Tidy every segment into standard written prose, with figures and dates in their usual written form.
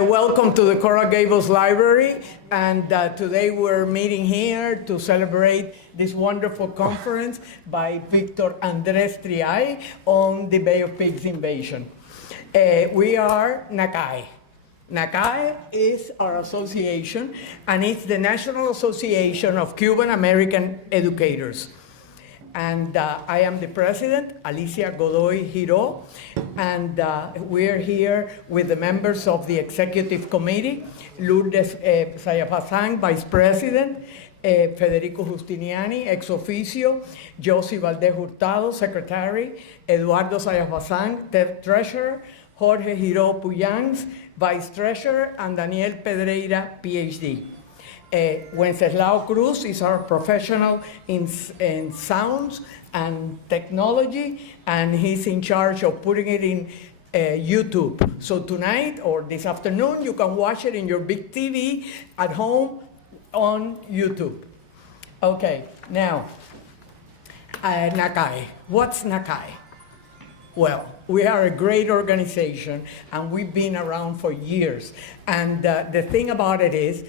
Welcome to the Coral Gables Library, and today we're meeting here to celebrate this wonderful conference by Dr.Triay on the Bay of Pigs invasion. We are NACAE. NACAE is our association, and it's the National Association of Cuban American Educators. And I am the president, Alicia Godoy Giro, and we're here with the members of the executive committee, Lourdes Sayafazan, vice president, Federico Justiniani, ex officio, Josie Valdez Hurtado, secretary, Eduardo Sayafazan, treasurer, Jorge Giro Puyans, vice treasurer, and Daniel Pedreira, Ph.D. Wenceslao Cruz is our professional in sounds and technology, and he's in charge of putting it in YouTube. So tonight or this afternoon, you can watch it in your big TV at home on YouTube. Okay, now, NACAE. What's NACAE? Well, we are a great organization, and we've been around for years. And the thing about it is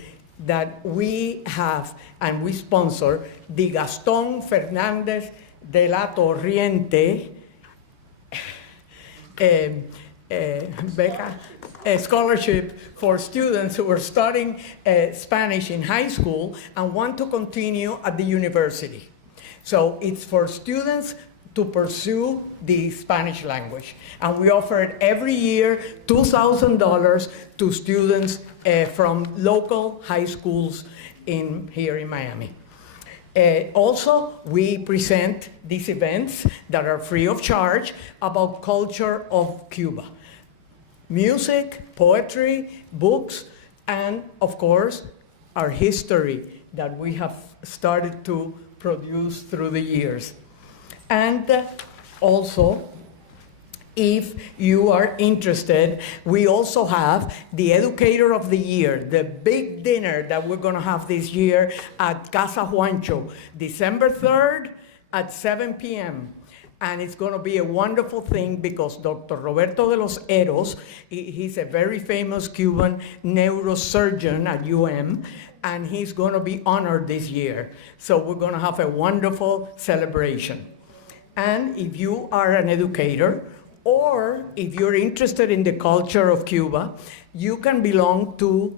that we have and we sponsor the Gaston Fernandez de la Torriente scholarship for students who are studying Spanish in high school and want to continue at the university. So it's for students to pursue the Spanish language. And we offer it every year, $2,000 to students from local high schools here in Miami. Also, we present these events that are free of charge about culture of Cuba. Music, poetry, books, and of course, our history that we have started to produce through the years. And also, if you are interested, we also have the Educator of the Year, the big dinner that we're going to have this year at Casa Juancho, December 3rd at 7 p.m. And it's going to be a wonderful thing because Dr. Roberto de los Heros, he's a very famous Cuban neurosurgeon at UM, and he's going to be honored this year. So we're going to have a wonderful celebration. And if you are an educator, or if you're interested in the culture of Cuba, you can belong to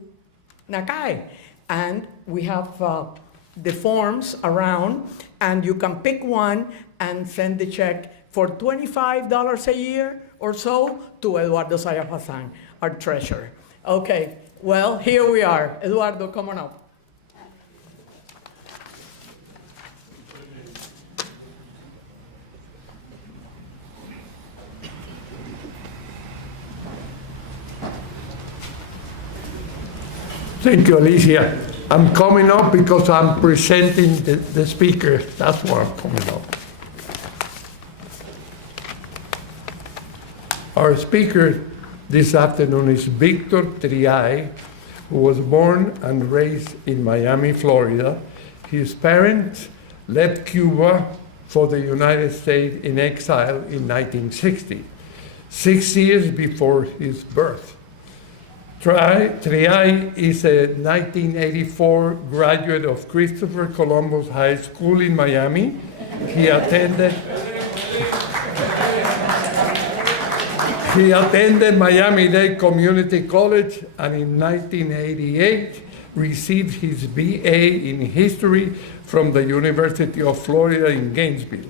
NACAE. And we have the forms around, and you can pick one and send the check for $25 a year or so to Eduardo Sayafazan, our treasurer. Okay, well, here we are. Eduardo, come on up. Thank you, Alicia. I'm coming up because I'm presenting the speaker. That's why I'm coming up. Our speaker this afternoon is Dr.Triay, who was born and raised in Miami, Florida. His parents left Cuba for the United States in exile in 1960, 6 years before his birth. Triay is a 1984 graduate of Christopher Columbus High School in Miami. He attended Miami-Dade Community College, and in 1988 received his B.A. in History from the University of Florida in Gainesville.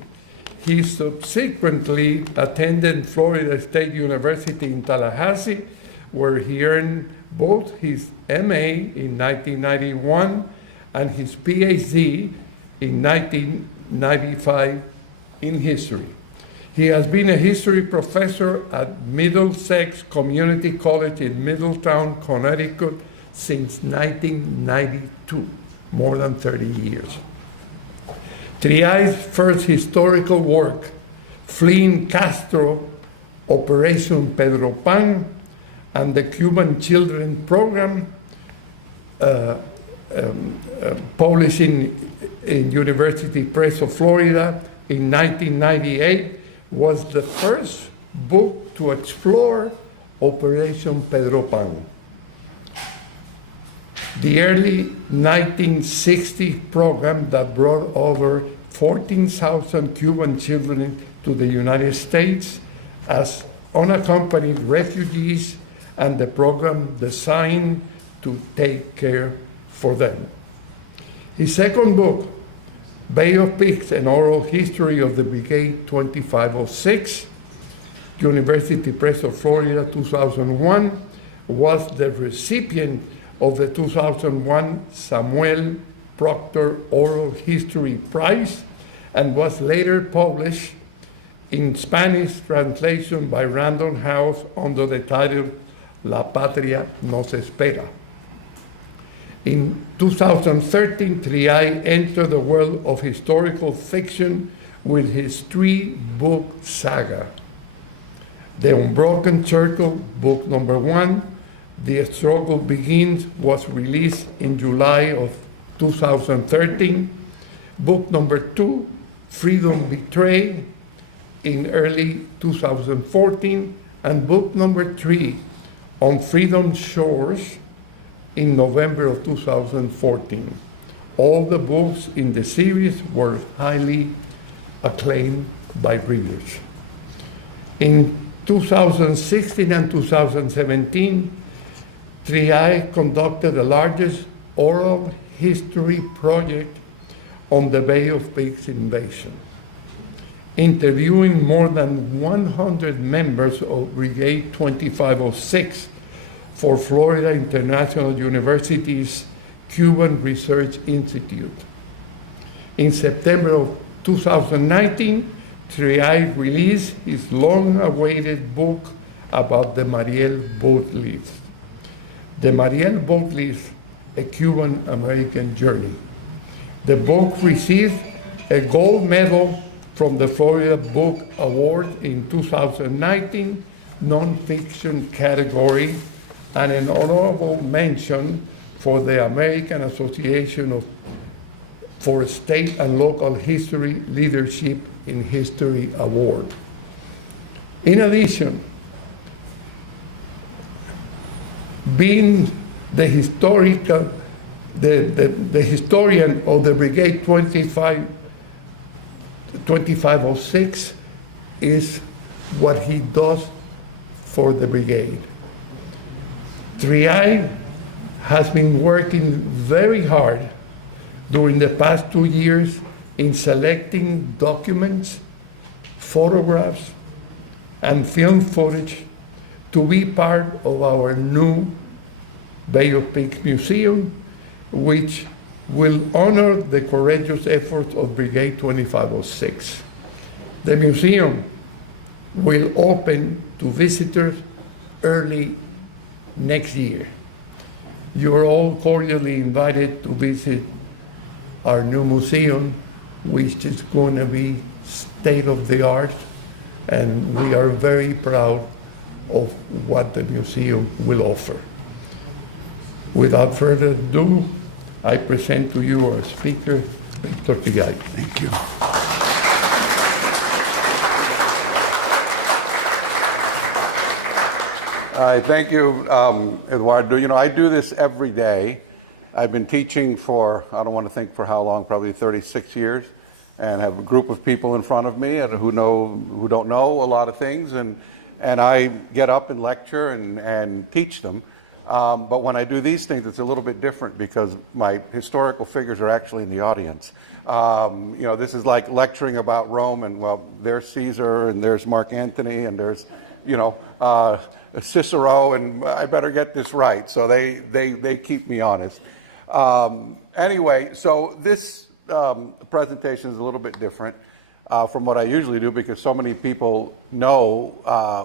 He subsequently attended Florida State University in Tallahassee, where he earned both his M.A. in 1991 and his Ph.D. in 1995 in history. He has been a history professor at Middlesex Community College in Middletown, Connecticut since 1992, more than 30 years. Triay's first historical work, Fleeing Castro, Operation Pedro Pan, and the Cuban Children Program, published in University Press of Florida in 1998, was the first book to explore Operation Pedro Pan. The early 1960 program that brought over 14,000 Cuban children to the United States as unaccompanied refugees, and the program designed to take care for them. His second book, Bay of Pigs, an Oral History of the Brigade 2506, University Press of Florida, 2001, was the recipient of the 2001 Samuel Proctor Oral History Prize and was later published in Spanish translation by Random House under the title La Patria Nos Espera. In 2013, Triay entered the world of historical fiction with his three-book saga. The Unbroken Circle, book number 1, The Struggle Begins, was released in July of 2013. Book number 2, Freedom Betrayed, in early 2014. And book number 3, On Freedom Shores, in November of 2014. All the books in the series were highly acclaimed by readers. In 2016 and 2017, Triay conducted the largest oral history project on the Bay of Pigs invasion, interviewing more than 100 members of Brigade 2506 for Florida International University's Cuban Research Institute. In September of 2019, Triay released his long-awaited book about the Mariel Boatlift. The Mariel Boatlift, A Cuban American Journey. The book received a gold medal from the Florida Book Award in 2019 nonfiction category and an honorable mention for the American Association for State and Local History Leadership in History Award. In addition, being the historian of the Brigade 2506 is what he does for the brigade. Triay has been working very hard during the past 2 years in selecting documents, photographs, and film footage to be part of our new Bay of Pigs Museum, which will honor the courageous efforts of Brigade 2506. The museum will open to visitors early next year. You're all cordially invited to visit our new museum, which is going to be state-of-the-art, and we are very proud of what the museum will offer. Without further ado, I present to you our speaker, Dr.Triay. Thank you. Thank you, Eduardo. You know, I do this every day. I've been teaching for, I don't want to think for how long, probably 36 years, and have a group of people in front of me who don't know a lot of things, and I get up and lecture and teach them. But when I do these things, it's a little bit different because my historical figures are actually in the audience. You know, this is like lecturing about Rome, and well, there's Caesar, and there's Mark Antony, and there's, you know, Cicero, and I better get this right. So they keep me honest. Anyway, so this presentation is a little bit different from what I usually do because so many people know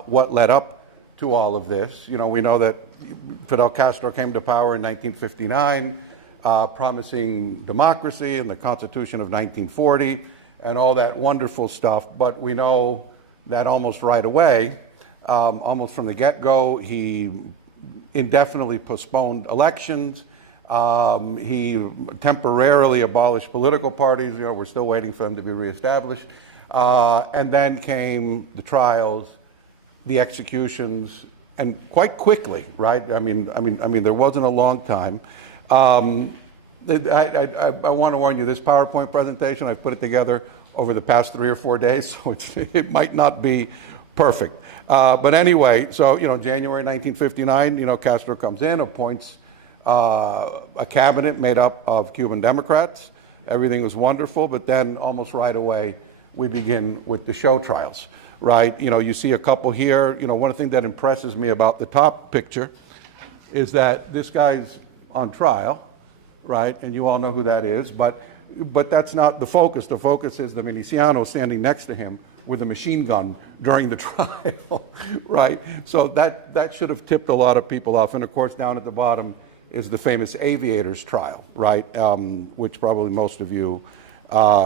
what led up to all of this. You know, we know that Fidel Castro came to power in 1959, promising democracy and the Constitution of 1940 and all that wonderful stuff. But we know that almost right away, almost from the get-go, he indefinitely postponed elections. He temporarily abolished political parties. You know, we're still waiting for them to be reestablished. And then came the trials the executions, and quite quickly, right? I mean, there wasn't a long time. I want to warn you, this PowerPoint presentation, I've put it together over the past 3 or 4 days, so it might not be perfect. But anyway, so, January 1959, Castro comes in, appoints a cabinet made up of Cuban Democrats. Everything was wonderful, but then almost right away, we begin with the show trials, right? You see a couple here. One of the things that impresses me about the top picture is that this guy's on trial, right? And you all know who that is, but that's not the focus. The focus is the miliciano standing next to him with a machine gun during the trial, right? So that should have tipped a lot of people off. And of course, down at the bottom is the famous aviators trial, right? Which probably most of you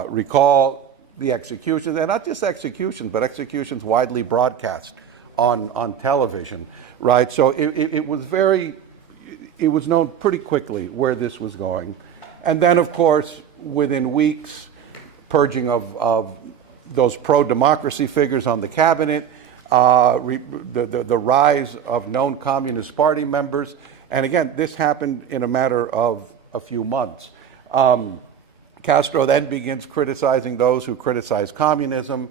recall. The executions, and not just executions, but executions widely broadcast on television, right? So it was known pretty quickly where this was going. And then, of course, within weeks, purging of those pro-democracy figures on the cabinet, the rise of known Communist Party members. And again, this happened in a matter of a few months. Castro then begins criticizing those who criticize communism.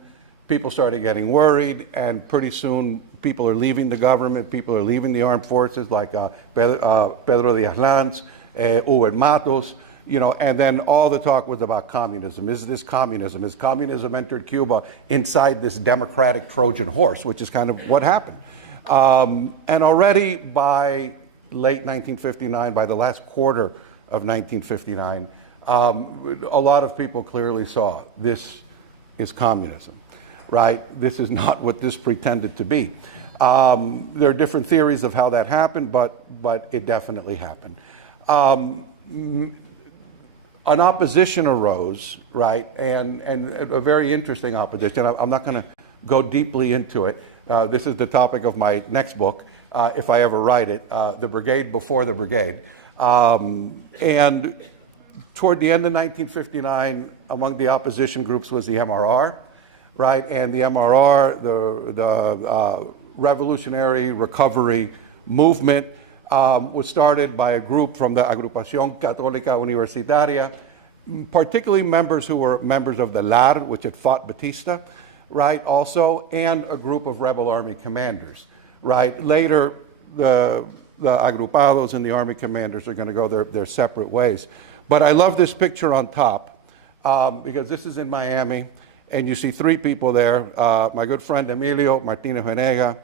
People started getting worried, and pretty soon people are leaving the government, people are leaving the armed forces, like Pedro Díaz-Lanz, Hugo Matos, and then all the talk was about communism. Is this communism? Has communism entered Cuba inside this democratic Trojan horse, which is kind of what happened. And already by late 1959, by the last quarter of 1959, a lot of people clearly saw this is communism, right? This is not what this pretended to be. There are different theories of how that happened, but it definitely happened. An opposition arose, right, and a very interesting opposition. I'm not going to go deeply into it. This is the topic of my next book, if I ever write it, The Brigade Before the Brigade. And toward the end of 1959, among the opposition groups was the MRR, right? And the MRR, the Revolutionary Recovery Movement, was started by a group from the Agrupación Católica Universitaria, particularly members who were members of the LAR, which had fought Batista, right, also, and a group of rebel army commanders, right? Later, the agrupados and the army commanders are going to go their separate ways. But I love this picture on top because this is in Miami, and you see 3 people there. My good friend Emilio Martinez Venega,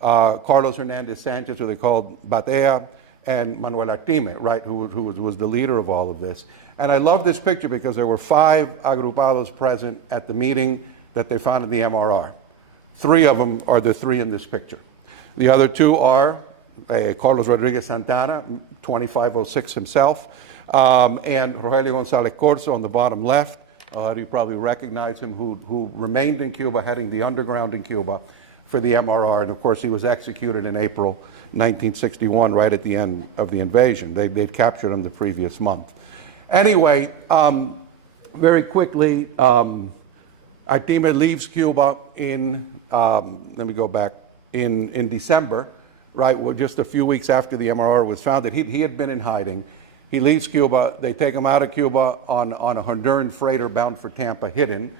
Carlos Hernandez Sanchez, who they called Batea, and Manuel Artime, right, who was the leader of all of this. And I love this picture because there were 5 agrupados present at the meeting that they founded the MRR. 3 of them are the 3 in this picture. The other 2 are Carlos Rodriguez Santana, 2506 himself, and Rogelio González Corso on the bottom left. You probably recognize him, who remained in Cuba, heading the underground in Cuba for the MRR. And of course, he was executed in April 1961, right at the end of the invasion. They'd captured him the previous month. Anyway, very quickly, Artime leaves Cuba in, let me go back, in December, right, well, just a few weeks after the MRR was founded. He had been in hiding. He leaves Cuba. They take him out of Cuba on a Honduran freighter bound for Tampa, hidden.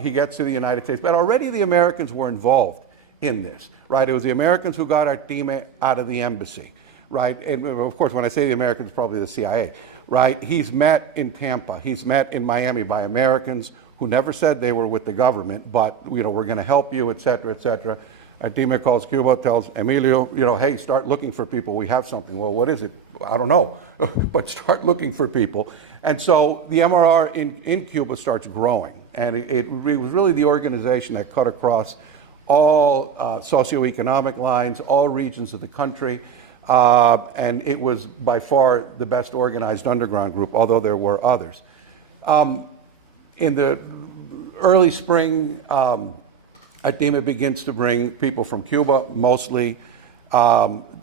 He gets to the United States. But already the Americans were involved in this, right? It was the Americans who got Artime out of the embassy, right? And of course, when I say the Americans, probably the CIA, right? He's met in Tampa. He's met in Miami by Americans who never said they were with the government, but, we're going to help you, et cetera, et cetera. Artime calls Cuba, tells Emilio, hey, start looking for people. We have something. Well, what is it? I don't know, but start looking for people. And so the MRR in Cuba starts growing. And it was really the organization that cut across all socioeconomic lines, all regions of the country. And it was by far the best organized underground group, although there were others. In the early spring, Artime begins to bring people from Cuba, mostly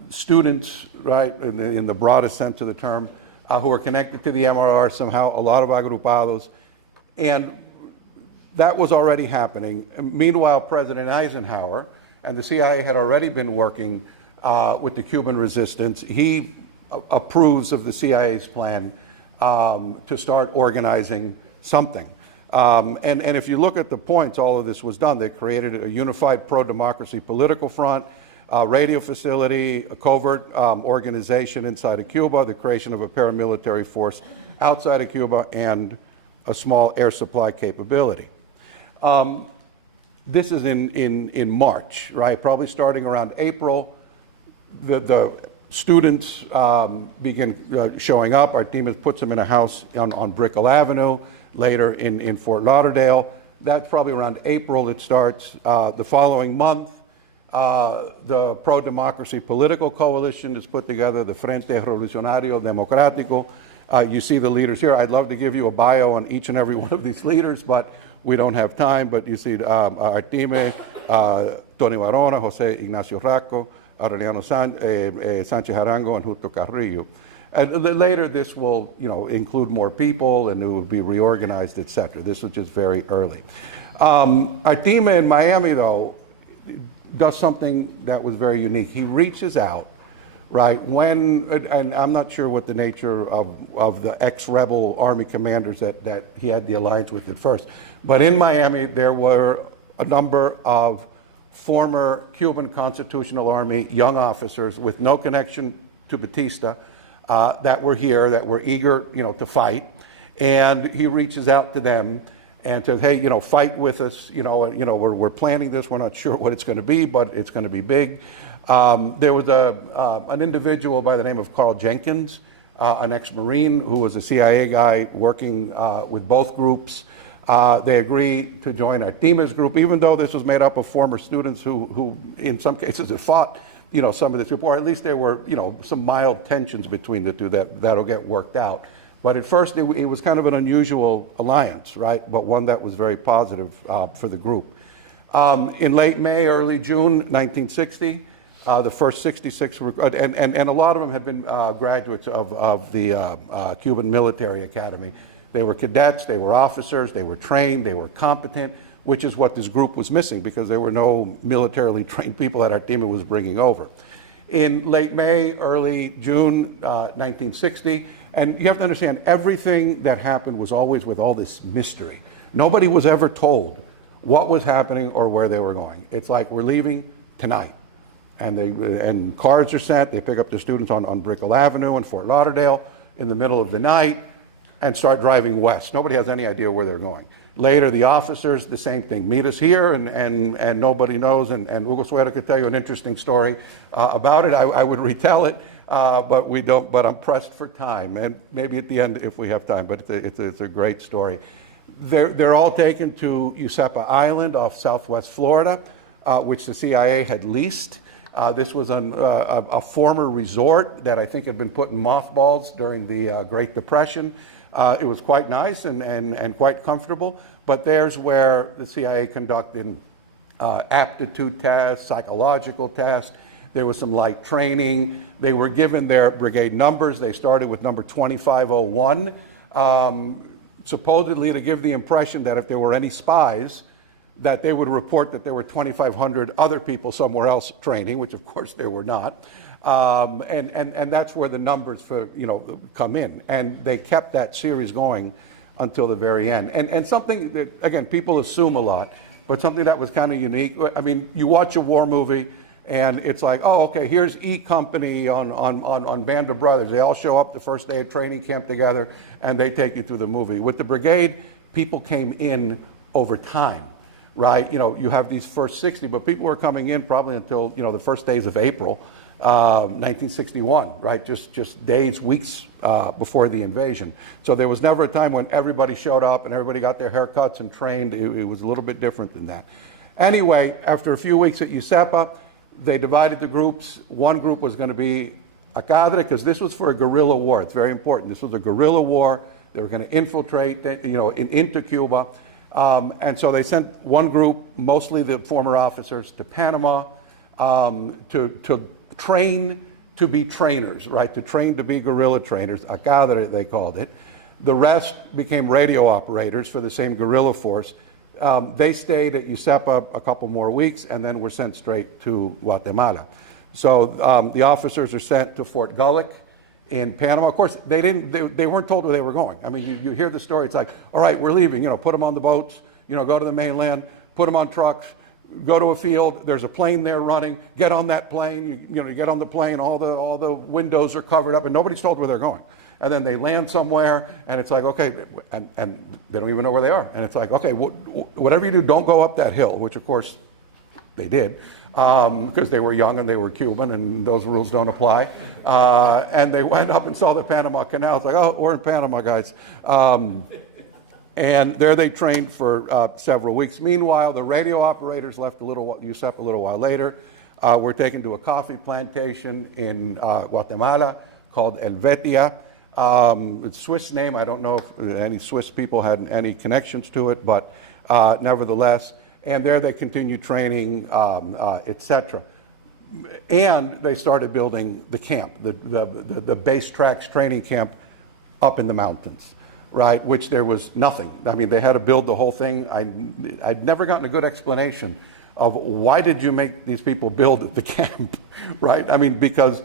students, right, in the broadest sense of the term, who are connected to the MRR somehow, a lot of agrupados. And that was already happening. Meanwhile, President Eisenhower and the CIA had already been working with the Cuban resistance. He approves of the CIA's plan to start organizing something. And if you look at the points, all of this was done. They created a unified pro-democracy political front, radio facility, a covert organization inside of Cuba, the creation of a paramilitary force outside of Cuba, and a small air supply capability. This is in March, right? Probably starting around April, the students begin showing up. Artemis puts them in a house on Brickell Avenue, later in Fort Lauderdale. That's probably around April it starts. The following month, the pro-democracy political coalition is put together, the Frente Revolucionario Democrático. You see the leaders here. I'd love to give you a bio on each and every one of these leaders, but we don't have time. But you see Artime, Tony Varona, Jose Ignacio Racco, Aureliano Sanchez Arango, and Justo Carrillo. And later this will, include more people, and it will be reorganized, et cetera. This was just very early. Artime in Miami, though, does something that was very unique. He reaches out, right, and I'm not sure what the nature of the ex-rebel army commanders that he had the alliance with at first, but in Miami there were a number of former Cuban Constitutional Army young officers with no connection to Batista that were here, that were eager, to fight, and he reaches out to them and says, hey, fight with us, we're planning this, we're not sure what it's going to be, but it's going to be big. There was an individual by the name of Carl Jenkins, an ex-Marine who was a CIA guy working with both groups. They agreed to join Artime's group, even though this was made up of former students who in some cases had fought, some of this group, or at least there were, some mild tensions between the two that'll get worked out. But at first, it was kind of an unusual alliance, right? But one that was very positive for the group. In late May, early June 1960, the first 66 were, and a lot of them had been graduates of the Cuban Military Academy. They were cadets, they were officers, they were trained, they were competent, which is what this group was missing because there were no militarily trained people that Artime was bringing over. In late May, early June 1960, and you have to understand, everything that happened was always with all this mystery. Nobody was ever told what was happening or where they were going. It's like, we're leaving tonight. And cars are sent, they pick up the students on Brickell Avenue in Fort Lauderdale in the middle of the night and start driving west. Nobody has any idea where they're going. Later, the officers, the same thing, meet us here and nobody knows, and Hugo Suera could tell you an interesting story about it. I would retell it. But we don't. But I'm pressed for time, and maybe at the end if we have time. But it's a great story. They're all taken to Usepa Island off Southwest Florida, which the CIA had leased. This was a former resort that I think had been put in mothballs during the Great Depression. It was quite nice and quite comfortable. But there's where the CIA conducted aptitude tests, psychological tests. There was some light training. They were given their brigade numbers. They started with number 2501, supposedly to give the impression that if there were any spies, that they would report that there were 2,500 other people somewhere else training, which of course there were not. And that's where the numbers for, come in. And they kept that series going until the very end. And something that, again, people assume a lot, but something that was kind of unique. I mean, you watch a war movie, and it's like, oh, okay, here's E Company on Band of Brothers. They all show up the first day of training camp together, and they take you through the movie. With the brigade, people came in over time, right? You have these first 60, but people were coming in probably until, the first days of April 1961, right? Just days, weeks before the invasion. So there was never a time when everybody showed up and everybody got their haircuts and trained. It was a little bit different than that. Anyway, after a few weeks at Usepa, they divided the groups. One group was going to be a cadre, because this was for a guerrilla war. It's very important. This was a guerrilla war. They were going to infiltrate, into Cuba. And so they sent one group, mostly the former officers, to Panama to train to be trainers, right? To train to be guerrilla trainers, a cadre they called it. The rest became radio operators for the same guerrilla force. they stayed at Yusepa a couple more weeks and then were sent straight to Guatemala. So the officers are sent to Fort Gulick in Panama. Of course, they weren't told where they were going. I mean, you hear the story, it's like, all right, we're leaving, put them on the boats, go to the mainland, put them on trucks, go to a field, there's a plane there running, get on that plane, you get on the plane, all the windows are covered up, and nobody's told where they're going. And then they land somewhere, and it's like, okay, and they don't even know where they are. And it's like, okay, whatever you do, don't go up that hill, which of course they did, because they were young and they were Cuban, and those rules don't apply. And they went up and saw the Panama Canal. It's like, oh, we're in Panama, guys. And there they trained for several weeks. Meanwhile, the radio operators left USEP a little while later, were taken to a coffee plantation in Guatemala called Helvetia. It's a Swiss name. I don't know if any Swiss people had any connections to it, but nevertheless, and there they continued training, etc. And they started building the camp, the base tracks training camp up in the mountains, right, which there was nothing. I mean, they had to build the whole thing. I'd never gotten a good explanation of why did you make these people build the camp, right? I mean, because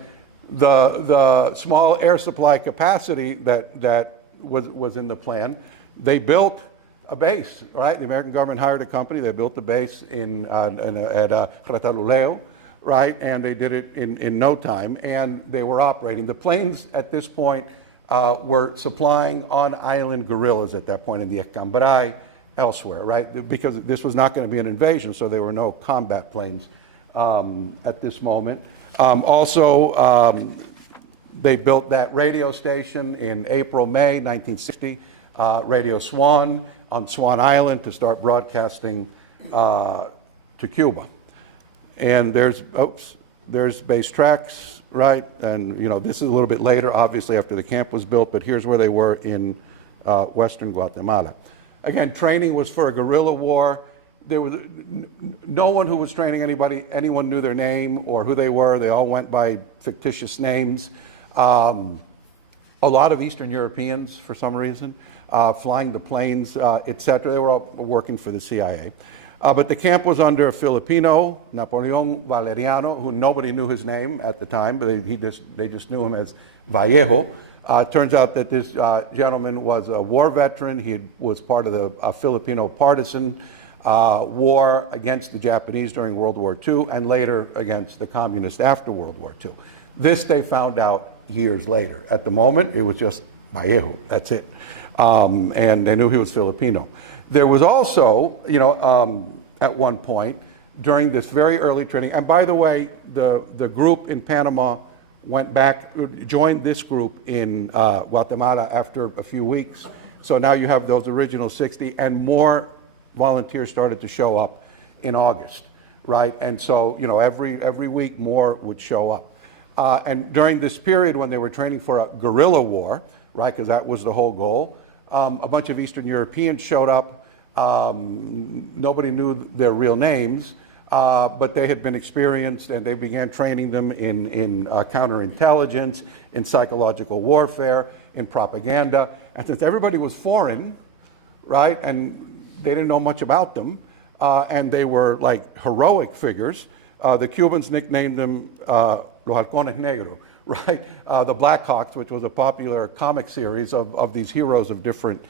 the small air supply capacity that was in the plan, they built a base, right? The American government hired a company. They built the base at Retaluleu, right? And they did it in no time, and they were operating. The planes at this point were supplying on-island guerrillas at that point in the Cambrai, elsewhere, right? Because this was not going to be an invasion, so there were no combat planes at this moment. They built that radio station in April, May 1960, Radio Swan on Swan Island to start broadcasting to Cuba. And there's base tracks, right? And this is a little bit later, obviously after the camp was built, but here's where they were in western Guatemala. Again, training was for a guerrilla war. There was no one who was training anyone knew their name or who they were. They all went by fictitious names. A lot of Eastern Europeans, for some reason, flying the planes, etc. They were all working for the CIA. But the camp was under a Filipino, Napoleon Valeriano, who nobody knew his name at the time, but they just knew him as Vallejo. Turns out that this gentleman was a war veteran. He was part of the Filipino partisan war against the Japanese during World War II and later against the communists after World War II. This they found out years later. At the moment, it was just Vallejo, that's it. And they knew he was Filipino. There was also, at one point, during this very early training, and by the way, the group in Panama went back, joined this group in Guatemala after a few weeks. So now you have those original 60, and more volunteers started to show up in August, right? And so, every week more would show up. And during this period when they were training for a guerrilla war, right, because that was the whole goal, a bunch of Eastern Europeans showed up. Nobody knew their real names, but they had been experienced, and they began training them in counterintelligence, in psychological warfare, in propaganda. And since everybody was foreign, right, and they didn't know much about them, and they were like heroic figures, the Cubans nicknamed them Los Halcones Negros, right? The Blackhawks, which was a popular comic series of these heroes of different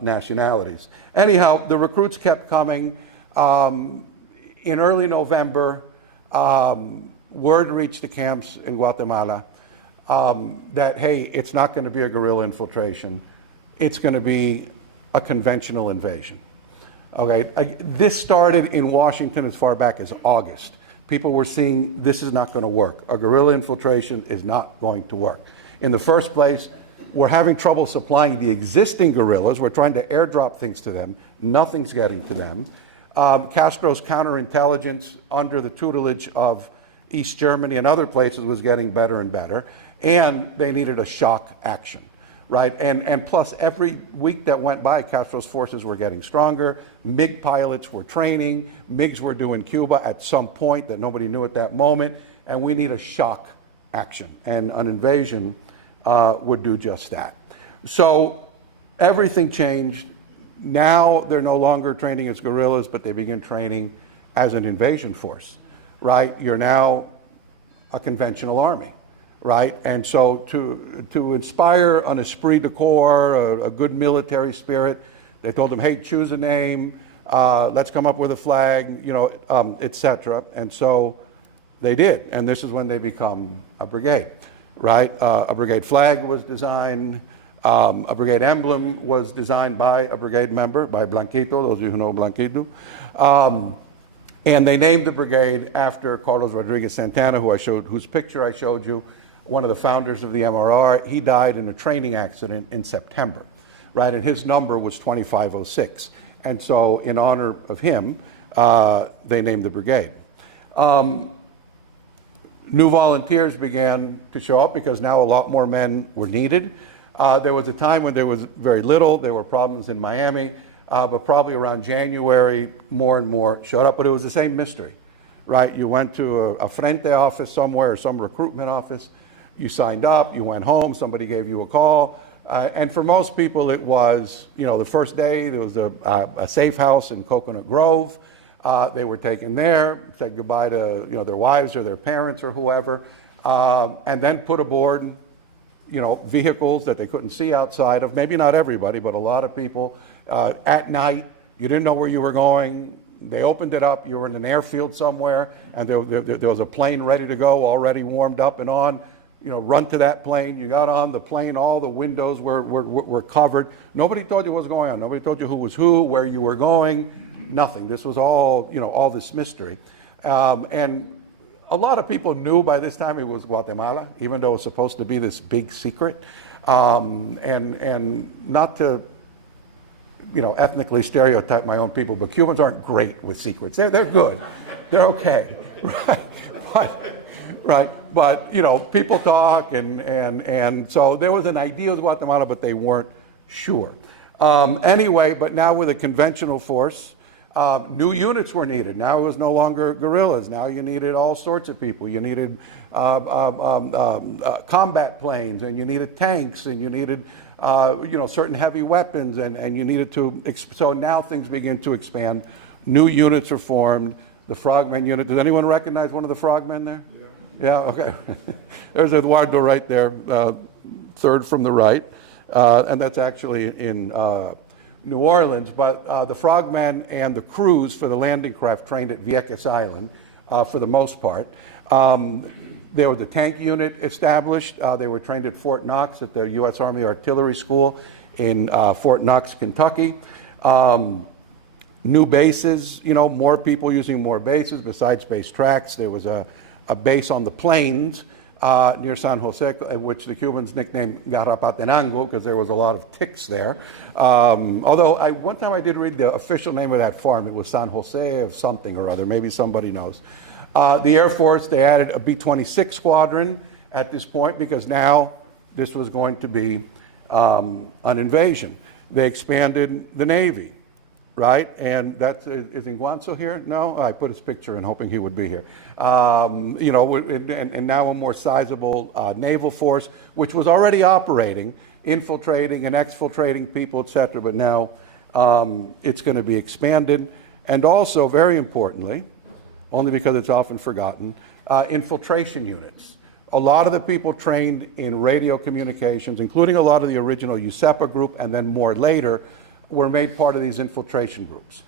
nationalities. Anyhow, the recruits kept coming. In early November, word reached the camps in Guatemala that, hey, it's not going to be a guerrilla infiltration. It's going to be a conventional invasion. Okay, this started in Washington as far back as August. People were seeing this is not going to work. A guerrilla infiltration is not going to work. In the first place, we're having trouble supplying the existing guerrillas. We're trying to airdrop things to them. Nothing's getting to them. Castro's counterintelligence under the tutelage of East Germany and other places was getting better and better. And they needed a shock action, right? And plus, every week that went by, Castro's forces were getting stronger. MiG pilots were training. MiGs were due in Cuba at some point that nobody knew at that moment. And we need a shock action. And an invasion would do just that. So everything changed Now they're no longer training as guerrillas, but they begin training as an invasion force, right? You're now a conventional army, right? And so to inspire an esprit de corps, a good military spirit, they told them, hey, choose a name, let's come up with a flag, you know, etc. And so they did, and this is when they become a brigade, right? A brigade flag was designed. A brigade emblem was designed by a brigade member, by Blanquito, those of you who know Blanquito. And they named the brigade after Carlos Rodriguez Santana, whose picture I showed you, one of the founders of the MRR. He died in a training accident in September, right? And his number was 2506. And so in honor of him, they named the brigade. New volunteers began to show up because now a lot more men were needed. There was a time when there was very little. There were problems in Miami, but probably around January, more and more showed up. But it was the same mystery, right? You went to a Frente office somewhere or some recruitment office. You signed up. You went home. Somebody gave you a call. And for most people, it was, you know, the first day, there was a safe house in Coconut Grove. They were taken there, said goodbye to, you know, their wives or their parents or whoever, and then put aboard, you know, vehicles that they couldn't see outside of. Maybe not everybody, but a lot of people. At night, you didn't know where you were going. They opened it up. You were in an airfield somewhere, and there was a plane ready to go, already warmed up and on. You know, run to that plane. You got on the plane. All the windows were covered. Nobody told you what was going on. Nobody told you who was who, where you were going. Nothing. This was all, you know, all this mystery. And a lot of people knew by this time it was Guatemala, even though it was supposed to be this big secret. And not to, you know, ethnically stereotype my own people, but Cubans aren't great with secrets. They're good. They're okay. Right? But, you know, people talk, and so there was an idea of Guatemala, but they weren't sure. Anyway, but now with a conventional force, new units were needed. Now it was no longer guerrillas. Now you needed all sorts of people. You needed combat planes, and you needed tanks, and you needed you know, certain heavy weapons, and you needed to. So now things begin to expand. New units are formed. The Frogmen unit. Does anyone recognize one of the Frogmen there? Yeah. Okay. There's Eduardo right there, third from the right, and that's actually in New Orleans, but the Frogmen and the crews for the landing craft trained at Vieques Island for the most part. There was a tank unit established. They were trained at Fort Knox at the U.S. Army Artillery School in Fort Knox, Kentucky. New bases, you know, more people using more bases besides base tracks. There was a base on the plains near San Jose, which the Cubans nicknamed Garrapatenango because there was a lot of ticks there. Although one time I did read the official name of that farm. It was San Jose of something or other. Maybe somebody knows. The Air Force, they added a B-26 squadron at this point because now this was going to be an invasion. They expanded the Navy, right? And that's, is Inguanzo here? No? I put his picture in hoping he would be here. You know, and now a more sizable naval force, which was already operating, infiltrating and exfiltrating people, et cetera, but now it's going to be expanded. And also, very importantly, only because it's often forgotten, infiltration units. A lot of the people trained in radio communications, including a lot of the original USEPA group, and then more later, were made part of these infiltration groups.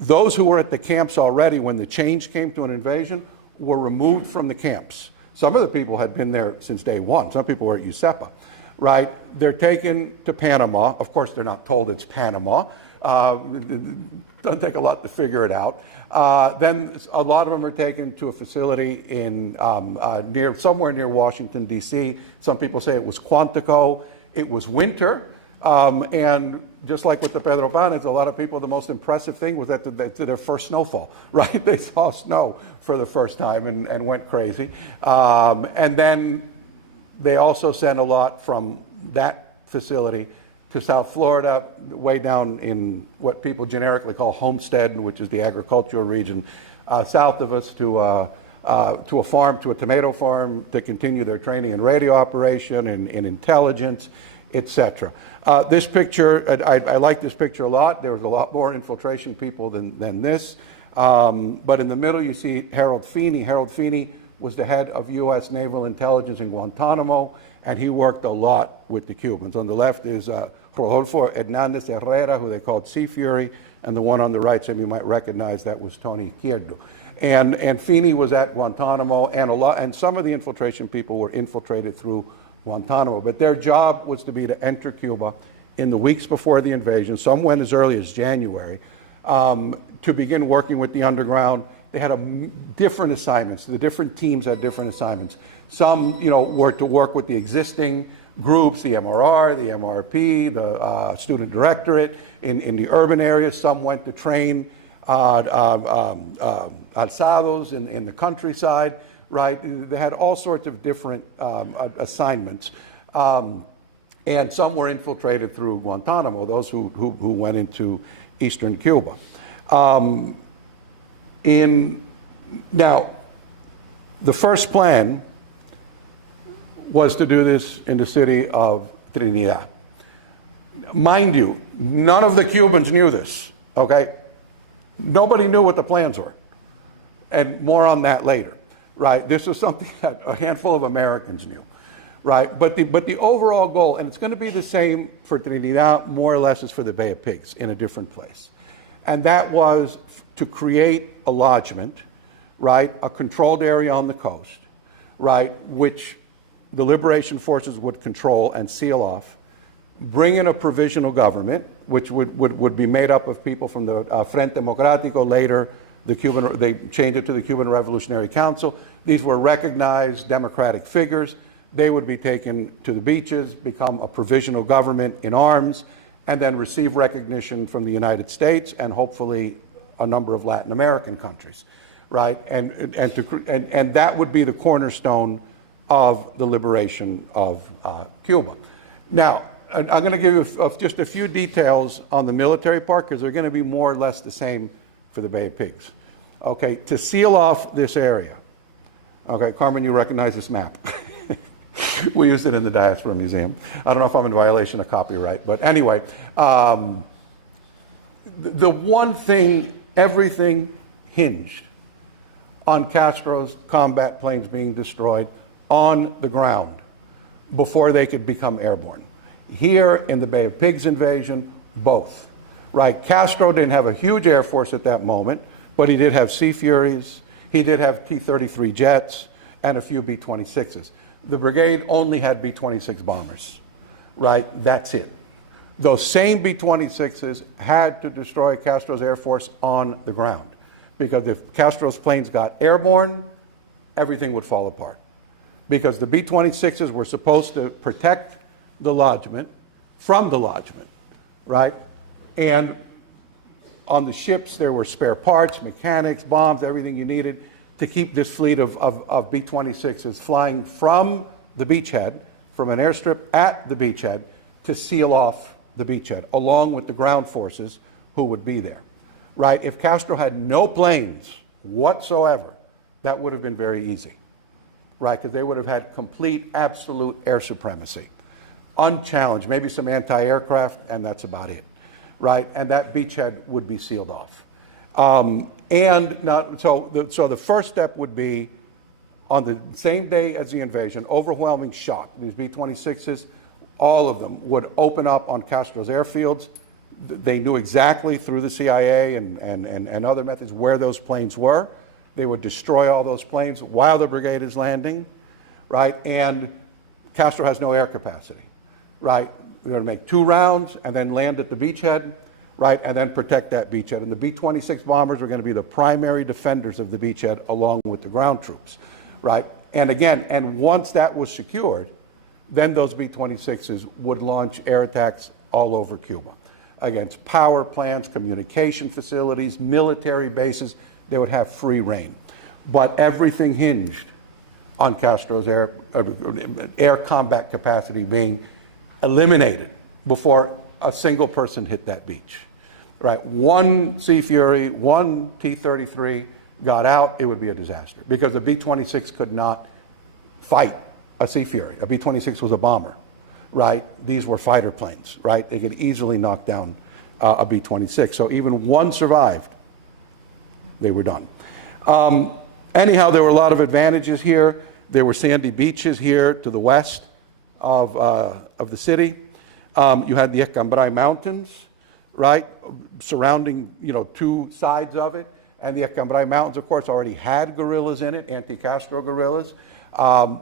Those who were at the camps already when the change came to an invasion were removed from the camps. Some of the people had been there since day one. Some people were at USEPA, right? They're taken to Panama. Of course, they're not told it's Panama. It doesn't take a lot to figure it out. Then a lot of them are taken to a facility in somewhere near Washington, D.C. Some people say it was Quantico. It was winter. And just like with the Pedro Pan, a lot of people, the most impressive thing was that their first snowfall, right? They saw snow for the first time and went crazy. And then they also sent a lot from that facility to South Florida, way down in what people generically call Homestead, which is the agricultural region south of us, to a farm, to a tomato farm, to continue their training in radio operation and in intelligence, etc. This picture, I like this picture a lot. There was a lot more infiltration people than this. But in the middle, you see Harold Feeney. Harold Feeney was the head of U.S. Naval Intelligence in Guantanamo, and he worked a lot with the Cubans. On the left is Rodolfo Hernandez Herrera, who they called Sea Fury, and the one on the right, some of you might recognize, that was Tony Izquierdo. And Feeney was at Guantanamo, and some of the infiltration people were infiltrated through Guantanamo. But their job was to be to enter Cuba in the weeks before the invasion. Some went as early as January to begin working with the underground. They had different assignments. The different teams had different assignments. Some, were to work with the existing groups, the MRR, the MRP, the Student Directorate in the urban areas. Some went to train alzados in the countryside, right? They had all sorts of different assignments. And some were infiltrated through Guantanamo, those who went into eastern Cuba. Now, the first plan was to do this in the city of Trinidad. Mind you, none of the Cubans knew this, okay? Nobody knew what the plans were. And more on that later, right? This is something that a handful of Americans knew, right? But the overall goal, and it's going to be the same for Trinidad more or less as for the Bay of Pigs in a different place. And that was to create a lodgment, right? A controlled area on the coast, right? Which the liberation forces would control and seal off, bring in a provisional government, which would be made up of people from the Frente Democrático, later they changed it to the Cuban Revolutionary Council. These were recognized democratic figures. They would be taken to the beaches, become a provisional government in arms, and then receive recognition from the United States and hopefully a number of Latin American countries, right? And that would be the cornerstone of the liberation of Cuba. Now, I'm going to give you just a few details on the military part, because they're going to be more or less the same for the Bay of Pigs. Okay, to seal off this area. Okay, Carmen, you recognize this map. We used it in the Diaspora Museum. I don't know if I'm in violation of copyright, but anyway, the one thing, everything hinged on Castro's combat planes being destroyed on the ground before they could become airborne. Here in the Bay of Pigs invasion, both, right? Castro didn't have a huge air force at that moment, but he did have Sea Furies, he did have T-33 jets, and a few B-26s. The brigade only had B-26 bombers, right? That's it. Those same B-26s had to destroy Castro's air force on the ground, because if Castro's planes got airborne, everything would fall apart. Because the B-26s were supposed to protect the lodgment from the lodgment, right? And on the ships, there were spare parts, mechanics, bombs, everything you needed to keep this fleet of B-26s flying from the beachhead, from an airstrip at the beachhead, to seal off the beachhead, along with the ground forces who would be there, right? If Castro had no planes whatsoever, that would have been very easy, right? Because they would have had complete, absolute air supremacy, unchallenged, maybe some anti-aircraft, and that's about it, right? And that beachhead would be sealed off. So the first step would be, on the same day as the invasion, overwhelming shock. These B-26s, all of them would open up on Castro's airfields. They knew exactly through the CIA and other methods where those planes were. They would destroy all those planes while the brigade is landing, right? And Castro has no air capacity, right? They're going to make 2 rounds and then land at the beachhead, right? And then protect that beachhead. And the B-26 bombers were going to be the primary defenders of the beachhead along with the ground troops, right? And again, and once that was secured, then those B-26s would launch air attacks all over Cuba against power plants, communication facilities, military bases. They would have free reign. But everything hinged on Castro's air combat capacity being eliminated before a single person hit that beach, right? One Sea Fury, one T-33 got out, it would be a disaster, because the B-26 could not fight a Sea Fury. A B-26 was a bomber, right? These were fighter planes, right? They could easily knock down a B-26. So even one survived, they were done. Anyhow, there were a lot of advantages here. There were sandy beaches here to the west of the city. You had the Ecambray Mountains, right, surrounding, two sides of it. And the Ecambray Mountains, of course, already had guerrillas in it, anti-Castro guerrillas,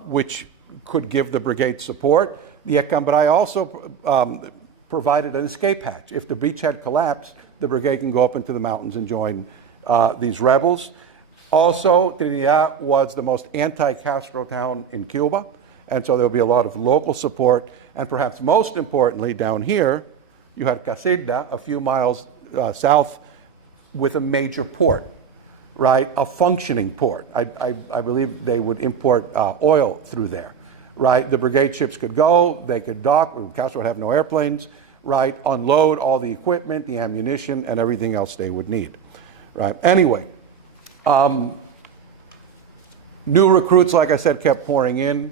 which could give the brigade support. The Ecambray also provided an escape hatch. If the beach had collapsed, the brigade can go up into the mountains and join these rebels. Also, Trinidad was the most anti-Castro town in Cuba, and so there'll be a lot of local support. And perhaps most importantly, down here, you had Casilda, a few miles south, with a major port, right? A functioning port. I believe they would import oil through there, right? The brigade ships could go, they could dock, Castro would have no airplanes, right? Unload all the equipment, the ammunition, and everything else they would need, right? Anyway, new recruits, like I said, kept pouring in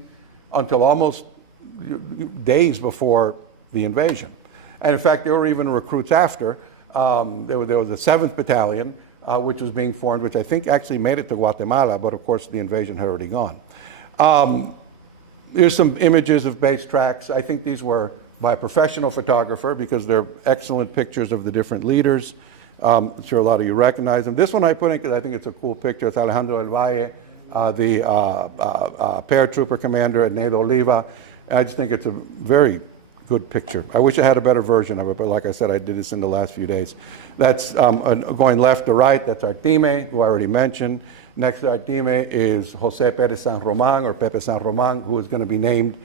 until almost days before the invasion. And in fact, there were even recruits after. There was a 7th Battalion, which was being formed, which I think actually made it to Guatemala, but of course the invasion had already gone. Here's some images of base tracks. I think these were by a professional photographer because they're excellent pictures of the different leaders. I'm sure a lot of you recognize them. This one I put in because I think it's a cool picture. It's Alejandro del Valle, the paratrooper commander at Nado Oliva. And I just think it's a very good picture. I wish I had a better version of it, but like I said, I did this in the last few days. That's going left to right. That's Artime, who I already mentioned. Next to Artime is Jose Perez San Roman, or Pepe San Roman, who is going to be named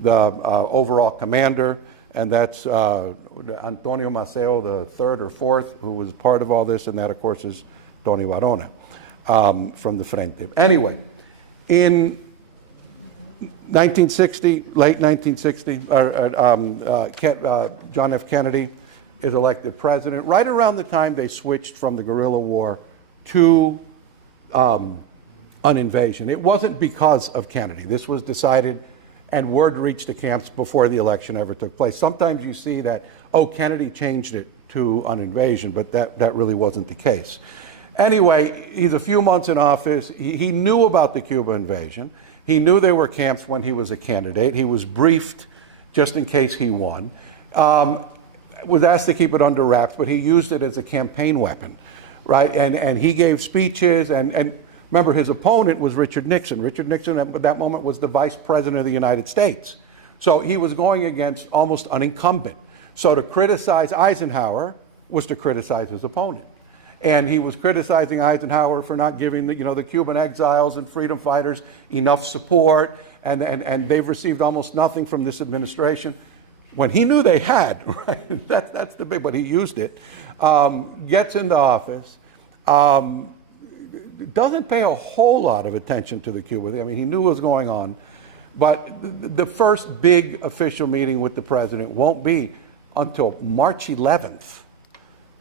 the overall commander. And that's Antonio Maceo, the 3rd or 4th, who was part of all this. And that, of course, is Tony Barona from the Frente. Anyway, in 1960, late 1960, John F. Kennedy is elected president. Right around the time they switched from the guerrilla war to an invasion. It wasn't because of Kennedy. This was decided, and word reached the camps before the election ever took place. Sometimes you see that, Kennedy changed it to an invasion, but that really wasn't the case. Anyway, he's a few months in office. He knew about the Cuba invasion. He knew there were camps when he was a candidate. He was briefed just in case he won. Was asked to keep it under wraps, but he used it as a campaign weapon, right? And he gave speeches, and remember, his opponent was Richard Nixon. Richard Nixon at that moment was the vice president of the United States. So he was going against almost an incumbent. So to criticize Eisenhower was to criticize his opponent. And he was criticizing Eisenhower for not giving the Cuban exiles and freedom fighters enough support, and they've received almost nothing from this administration. When he knew they had, right? That's the big, but he used it. Gets into office, doesn't pay a whole lot of attention to the Cuba. I mean, he knew what was going on, but the first big official meeting with the president won't be until March 11th.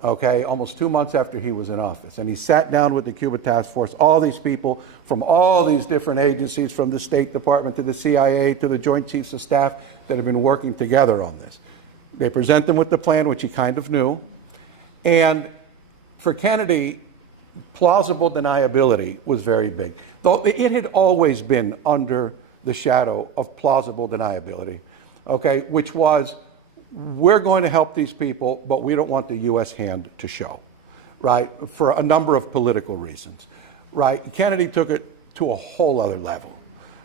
Okay, almost 2 months after he was in office. And he sat down with the Cuba Task Force, all these people from all these different agencies, from the State Department to the CIA to the Joint Chiefs of Staff that have been working together on this. They present him with the plan, which he kind of knew. And for Kennedy, plausible deniability was very big. Though it had always been under the shadow of plausible deniability, okay, which was, we're going to help these people, but we don't want the U.S. hand to show, right, for a number of political reasons, right? Kennedy took it to a whole other level,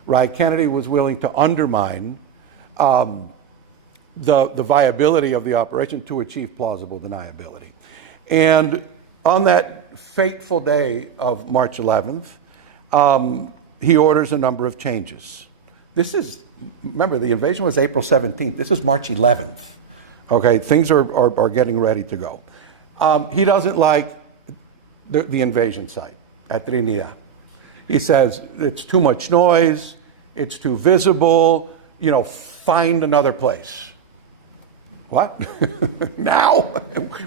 right? Kennedy was willing to undermine the viability of the operation to achieve plausible deniability. And on that fateful day of March 11th, he orders a number of changes. This is, remember, the invasion was April 17th. This is March 11th. Okay, things are getting ready to go. He doesn't like the invasion site at Trinidad. He says it's too much noise, it's too visible, find another place. What? Now?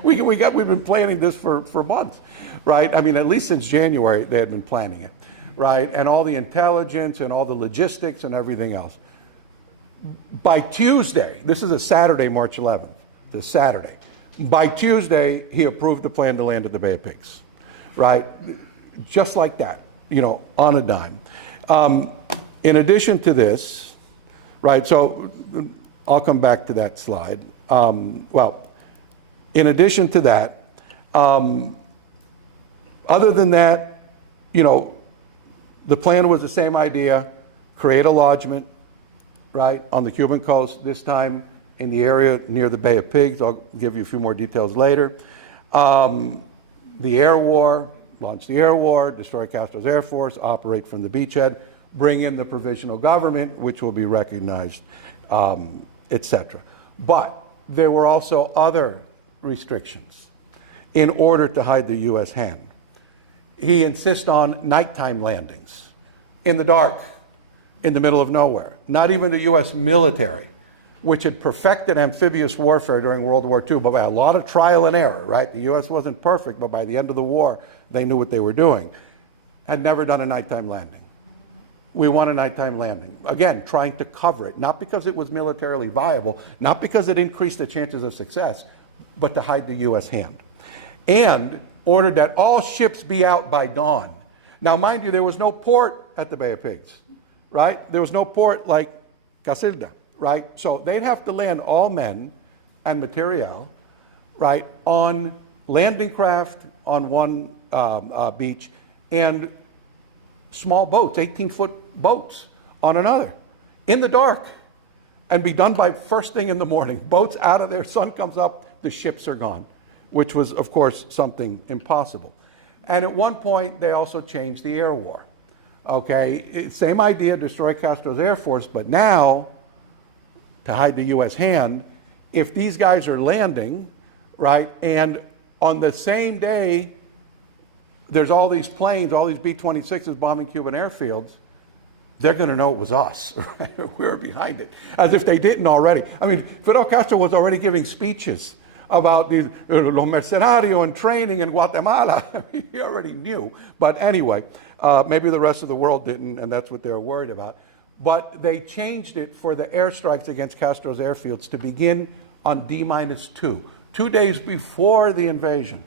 We've been planning this for months, right? I mean, at least since January they had been planning it, right? And all the intelligence and all the logistics and everything else. By Tuesday, this is a Saturday, March 11th, this Saturday. By Tuesday, he approved the plan to land at the Bay of Pigs, right? Just like that, you know, on a dime. In addition to this, right, so I'll come back to that slide. Well, in addition to that, other than that, you know, the plan was the same idea, create a lodgment, right, on the Cuban coast, this time in the area near the Bay of Pigs. I'll give you a few more details later. The air war, launch the air war, destroy Castro's Air Force, operate from the beachhead, bring in the provisional government, which will be recognized, etc. But there were also other restrictions in order to hide the U.S. hand. He insists on nighttime landings in the dark, in the middle of nowhere. Not even the U.S. military, which had perfected amphibious warfare during World War II, but by a lot of trial and error, right? The U.S. wasn't perfect, but by the end of the war, they knew what they were doing. Had never done a nighttime landing. We want a nighttime landing. Again, trying to cover it, not because it was militarily viable, not because it increased the chances of success, but to hide the U.S. hand. And ordered that all ships be out by dawn. Now, mind you, there was no port at the Bay of Pigs, right? There was no port like Casilda, right? So they'd have to land all men and material, right, on landing craft on one beach and small boats, 18-foot boats on another, in the dark, and be done by first thing in the morning. Boats out of there, sun comes up, the ships are gone, which was, of course, something impossible. And at one point, they also changed the air war. Okay, same idea, destroy Castro's Air Force, but now, to hide the U.S. hand, if these guys are landing, right, and on the same day, there's all these planes, all these B-26s bombing Cuban airfields, they're going to know it was us, right? We were behind it, as if they didn't already. I mean, Fidel Castro was already giving speeches about these los mercenarios and training in Guatemala. He already knew. But anyway, maybe the rest of the world didn't, and that's what they were worried about. But they changed it for the airstrikes against Castro's airfields to begin on D-2, 2 days before the invasion,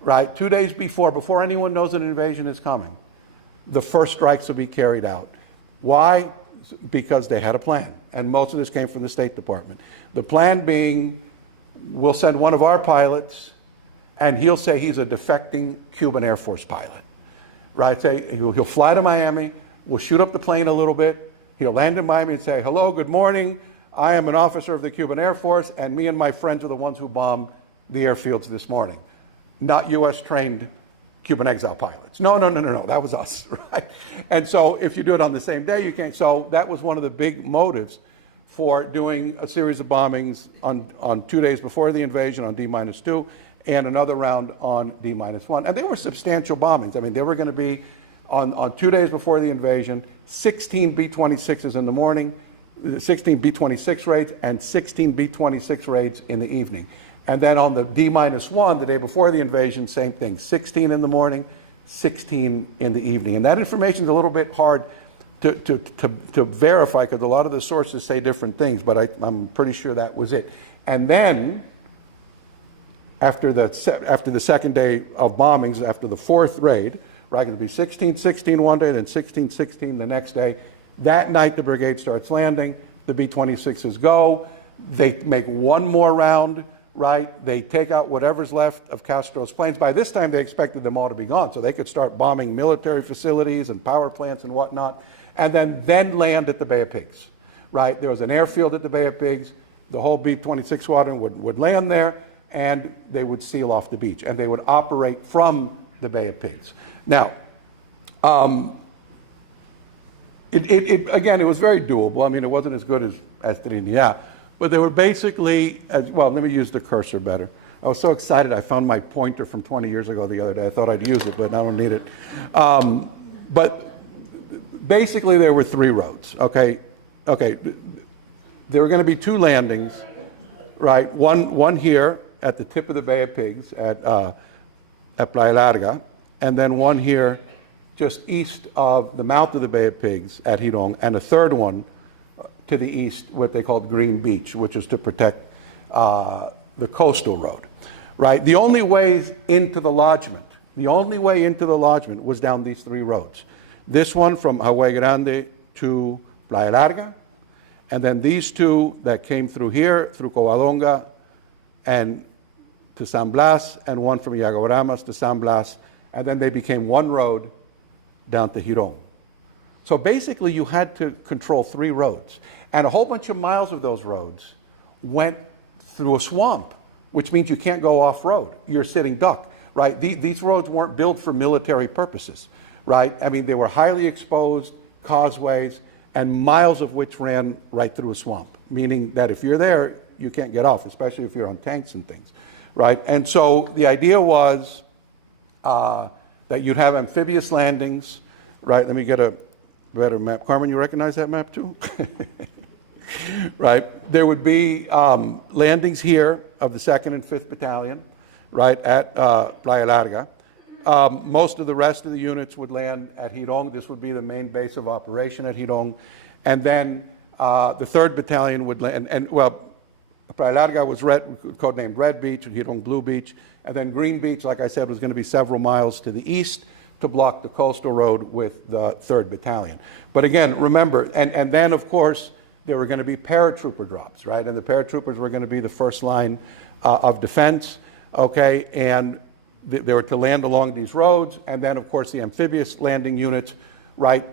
right? 2 days before anyone knows an invasion is coming. The first strikes will be carried out. Why? Because they had a plan. And most of this came from the State Department. The plan being, we'll send one of our pilots, and he'll say he's a defecting Cuban Air Force pilot, right? Say he'll fly to Miami, we'll shoot up the plane a little bit, he'll land in Miami and say, hello, good morning, I am an officer of the Cuban Air Force, and me and my friends are the ones who bombed the airfields this morning. Not U.S.-trained Cuban exile pilots. No, that was us, right? And so if you do it on the same day, you can't. So that was one of the big motives for doing a series of bombings on 2 days before the invasion on D-2 and another round on D-1. And they were substantial bombings. I mean, they were going to be on 2 days before the invasion, 16 B-26s in the morning, 16 B-26 raids, and 16 B-26 raids in the evening. And then on the D-1, the day before the invasion, same thing, 16 in the morning, 16 in the evening. And that information is a little bit hard to verify because a lot of the sources say different things, but I'm pretty sure that was it. And then, after the second day of bombings, after the fourth raid, right, it'll be 16-16 one day, then 16-16 the next day. That night, the brigade starts landing. The B-26s go. They make one more round, right? They take out whatever's left of Castro's planes. By this time, they expected them all to be gone, so they could start bombing military facilities and power plants and whatnot, and then land at the Bay of Pigs, right? There was an airfield at the Bay of Pigs. The whole B-26 squadron would land there, and they would seal off the beach, and they would operate from the Bay of Pigs. Now, again, it was very doable. I mean, it wasn't as good as Trinidad, but they were basically, well, let me use the cursor better. I was so excited I found my pointer from 20 years ago the other day. I thought I'd use it, but I don't need it. But basically, there were three roads, okay? There were going to be two landings, right? One here at the tip of the Bay of Pigs at Playa Larga, and then one here just east of the mouth of the Bay of Pigs at Girón, and a third one to the east, what they called Green Beach, which is to protect the coastal road, right? The only way into the lodgment was down these three roads. This one from Hawaii Grande to Playa Larga, and then these two that came through here, through Covadonga and to San Blas, and one from Yaguaramas to San Blas, and then they became one road down to Girón. So basically you had to control three roads, and a whole bunch of miles of those roads went through a swamp, which means you can't go off-road. You're sitting duck, right? These roads weren't built for military purposes, right? I mean, they were highly exposed causeways, and miles of which ran right through a swamp, meaning that if you're there, you can't get off, especially if you're on tanks and things, right? And so the idea was that you'd have amphibious landings, right? Let me get a better map. Carmen, you recognize that map too? Right? There would be landings here of the 2nd and 5th Battalion, right, at Playa Larga. Most of the rest of the units would land at Girón. This would be the main base of operation at Girón. And then the 3rd Battalion would land, and well, Playa Larga was codenamed Red Beach, and Girón Blue Beach. And then Green Beach, like I said, was going to be several miles to the east to block the coastal road with the 3rd Battalion. But again, remember, and then of course, there were going to be paratrooper drops, right? And the paratroopers were going to be the first line of defense, okay? And they were to land along these roads, and then of course the amphibious landing units, right?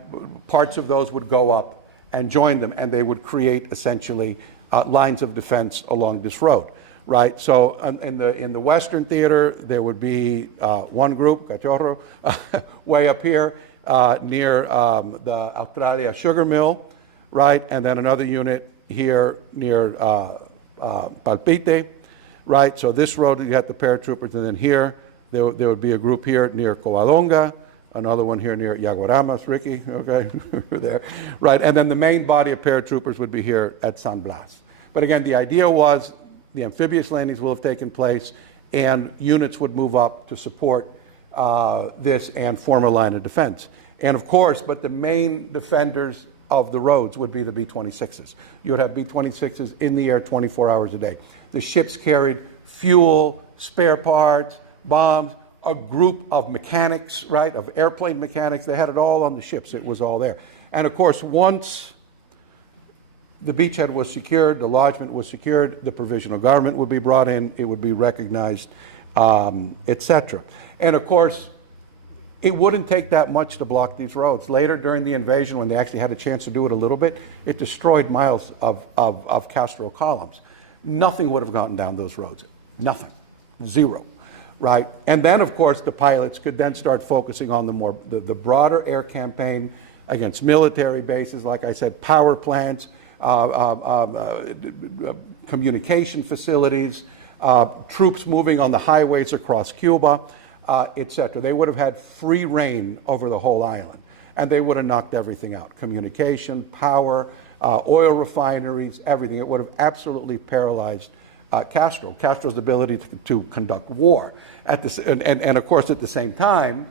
Parts of those would go up and join them, and they would create essentially lines of defense along this road, right? So in the Western Theater, there would be one group, Cachorro, way up here near the Australia sugar mill, right? And then another unit here near Palpite, right? So this road, you had the paratroopers, and then here, there would be a group here near Covadonga, another one here near Yaguaramas, Ricky, okay, there, right? And then the main body of paratroopers would be here at San Blas. But again, the idea was the amphibious landings will have taken place, and units would move up to support this and form a line of defense. And of course, but the main defenders of the roads would be the B-26s. You would have B-26s in the air 24 hours a day. The ships carried fuel, spare parts, bombs, a group of mechanics, right, of airplane mechanics. They had it all on the ships. It was all there. And of course, once the beachhead was secured, the lodgment was secured, the provisional government would be brought in, it would be recognized, etc. And of course, it wouldn't take that much to block these roads. Later during the invasion, when they actually had a chance to do it a little bit, it destroyed miles of Castro columns. Nothing would have gotten down those roads. Nothing. Zero. Right? And then, of course, the pilots could then start focusing on the broader air campaign against military bases, like I said, power plants, communication facilities, troops moving on the highways across Cuba, etc. They would have had free reign over the whole island, and they would have knocked everything out. Communication, power, oil refineries, everything. It would have absolutely paralyzed Castro's ability to conduct war. And of course, at the same time,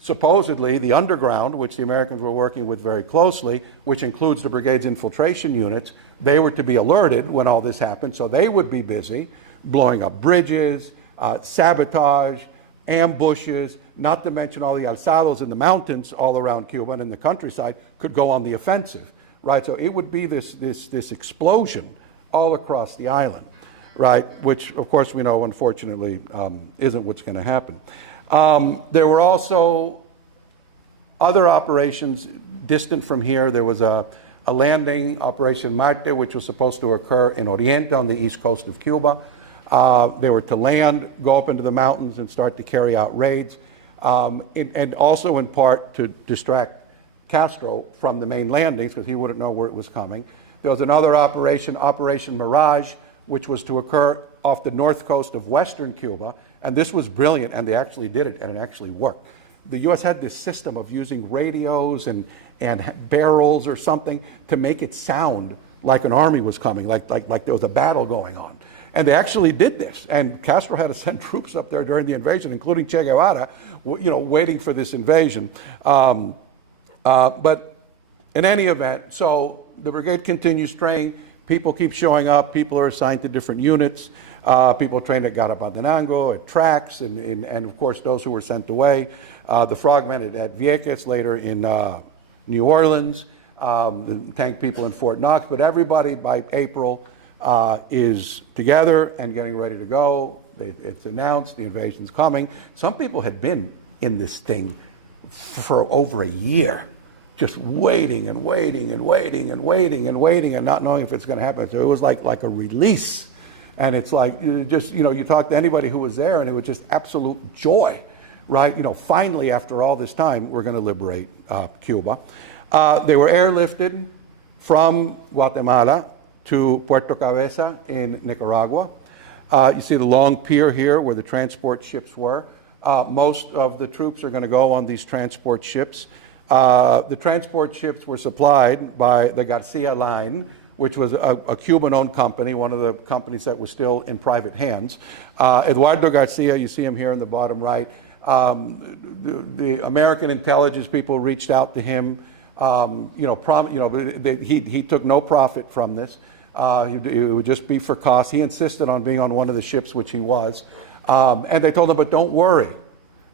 supposedly the underground, which the Americans were working with very closely, which includes the brigade's infiltration units, they were to be alerted when all this happened, so they would be busy blowing up bridges, sabotage, ambushes, not to mention all the alzados in the mountains all around Cuba and in the countryside could go on the offensive, right? So it would be this explosion all across the island, right? Which, of course, we know, unfortunately, isn't what's going to happen. There were also other operations distant from here. There was a landing, Operation Marte, which was supposed to occur in Oriente on the east coast of Cuba. They were to land, go up into the mountains, and start to carry out raids, and also in part to distract Castro from the main landings, because he wouldn't know where it was coming. There was another operation, Operation Mirage, which was to occur off the north coast of western Cuba, and this was brilliant, and they actually did it, and it actually worked. The U.S. had this system of using radios and barrels or something to make it sound like an army was coming, like there was a battle going on. And they actually did this, and Castro had to send troops up there during the invasion, including Che Guevara, waiting for this invasion. But in any event, so the brigade continues training. People keep showing up. People are assigned to different units. People trained at Garapantenango, at tracks, and of course those who were sent away. The frogmen at Vieques, later in New Orleans, the tank people in Fort Knox. But everybody by April is together and getting ready to go. It's announced the invasion's coming. Some people had been in this thing for over a year, just waiting and waiting and waiting and waiting and waiting and not knowing if it's going to happen. So it was like a release. And it's like, just, you talk to anybody who was there and it was just absolute joy, right? Finally, after all this time, we're going to liberate Cuba. They were airlifted from Guatemala to Puerto Cabeza in Nicaragua. You see the long pier here where the transport ships were. Most of the troops are going to go on these transport ships. The transport ships were supplied by the Garcia Line, which was a Cuban-owned company, one of the companies that was still in private hands. Eduardo Garcia, you see him here in the bottom right. The American intelligence people reached out to him. He took no profit from this. It would just be for cost. He insisted on being on one of the ships, which he was. And they told him, but don't worry.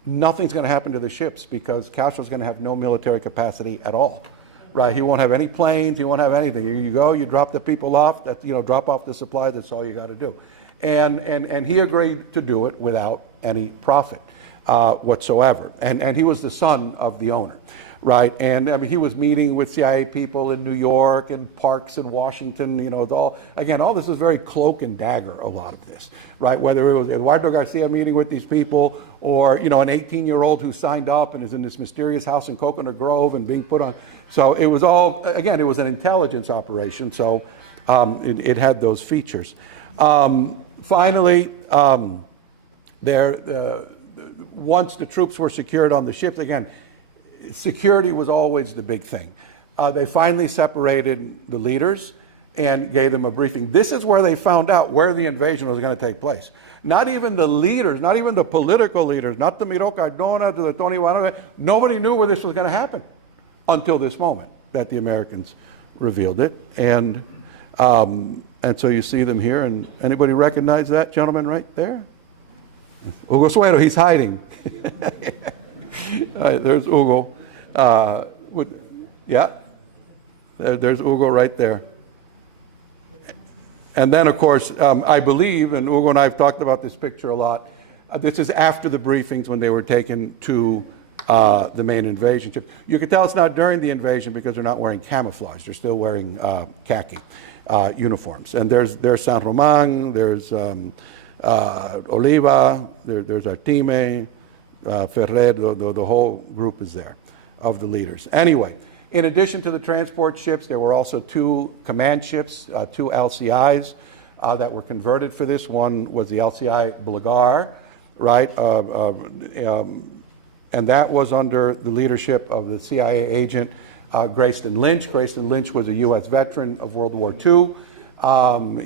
Nothing's going to happen to the ships because Castro's going to have no military capacity at all. Right? He won't have any planes. He won't have anything. You go, you drop the people off, drop off the supplies. That's all you got to do. And he agreed to do it without any profit whatsoever. And he was the son of the owner. Right, and I mean, he was meeting with CIA people in New York and parks in Washington. All this is very cloak and dagger. A lot of this, right? Whether it was Eduardo Garcia meeting with these people, or an 18-year-old who signed up and is in this mysterious house in Coconut Grove and being put on. So it was all it was an intelligence operation. So it had those features. Finally, once the troops were secured on the ships again. Security was always the big thing. They finally separated the leaders and gave them a briefing. This is where they found out where the invasion was going to take place. Not even the leaders, not even the political leaders, not the Miro Cardona, to the Tony Guano, nobody knew where this was going to happen until this moment that the Americans revealed it. And so you see them here. And anybody recognize that gentleman right there? Hugo Suero, he's hiding. There's Hugo. There's Hugo right there. And then, of course, I believe, and Hugo and I have talked about this picture a lot, this is after the briefings when they were taken to the main invasion ship. You can tell it's not during the invasion because they're not wearing camouflage. They're still wearing khaki uniforms. And there's San Roman, there's Oliva, there's Artime, Ferrer, the whole group is there of the leaders. Anyway, in addition to the transport ships, there were also two command ships, two LCIs that were converted for this. One was the LCI Blagar, right? And that was under the leadership of the CIA agent Grayston Lynch. Grayston Lynch was a U.S. veteran of World War II.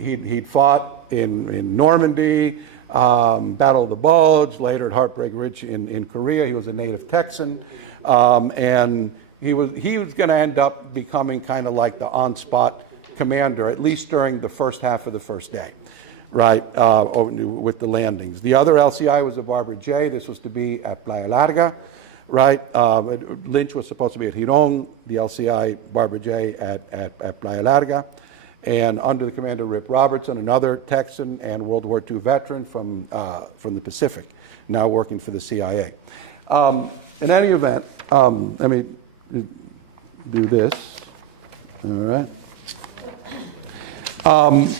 He'd fought in Normandy, Battle of the Bulge, later at Heartbreak Ridge in Korea. He was a native Texan. And he was going to end up becoming kind of like the on-spot commander, at least during the first half of the first day, right, with the landings. The other LCI was a Barbara J. This was to be at Playa Larga, right? Lynch was supposed to be at Giron, the LCI Barbara J. at Playa Larga. And under the command of Rip Robertson, another Texan and World War II veteran from the Pacific, now working for the CIA. In any event, let me do this. All right.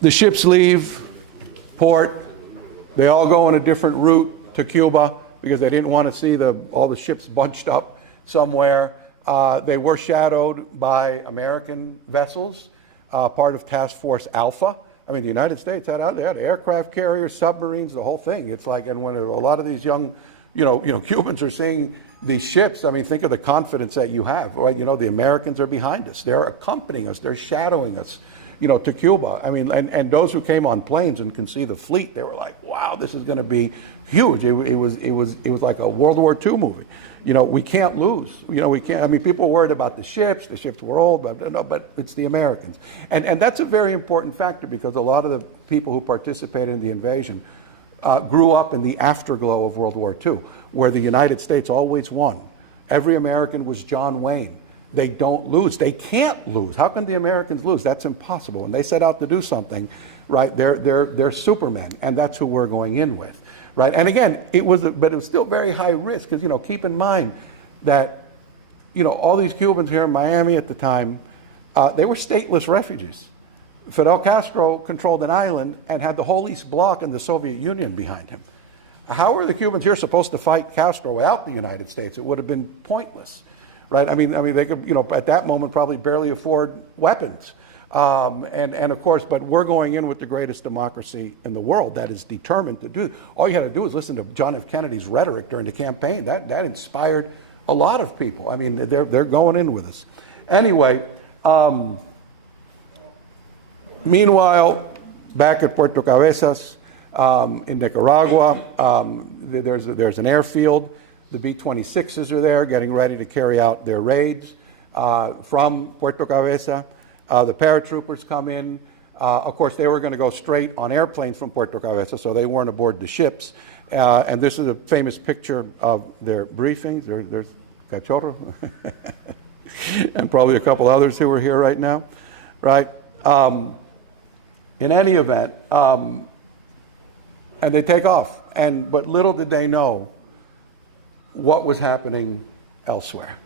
The ships leave port. They all go on a different route to Cuba because they didn't want to see all the ships bunched up somewhere. They were shadowed by American vessels. Part of Task Force Alpha. I mean, the United States they had aircraft carriers, submarines, the whole thing. It's like, and when a lot of these young, Cubans are seeing these ships, I mean, think of the confidence that you have, right? The Americans are behind us. They're accompanying us. They're shadowing us, to Cuba. I mean, and those who came on planes and can see the fleet, they were like, wow, this is going to be huge. It was like a World War II movie. We can't lose. We can't. I mean, people were worried about the ships. The ships were old, but it's the Americans. And that's a very important factor, because a lot of the people who participated in the invasion grew up in the afterglow of World War II, where the United States always won. Every American was John Wayne. They don't lose. They can't lose. How can the Americans lose? That's impossible. And they set out to do something, right? They're supermen, and that's who we're going in with, right? And again, but it was still very high risk, because keep in mind that all these Cubans here in Miami at the time, they were stateless refugees. Fidel Castro controlled an island and had the whole East Bloc and the Soviet Union behind him. How are the Cubans here supposed to fight Castro without the United States? It would have been pointless. Right? I mean, they could, at that moment, probably barely afford weapons. And of course, but we're going in with the greatest democracy in the world that is determined to do. All you had to do is listen to John F. Kennedy's rhetoric during the campaign. That inspired a lot of people. I mean, they're going in with us. Anyway, meanwhile, back at Puerto Cabezas in Nicaragua, there's an airfield. The B-26s are there getting ready to carry out their raids from Puerto Cabeza. The paratroopers come in. Of course, they were going to go straight on airplanes from Puerto Cabeza, so they weren't aboard the ships. And this is a famous picture of their briefings. There's Cachorro and probably a couple others who are here right now, right? In any event, and they take off. But little did they know what was happening elsewhere.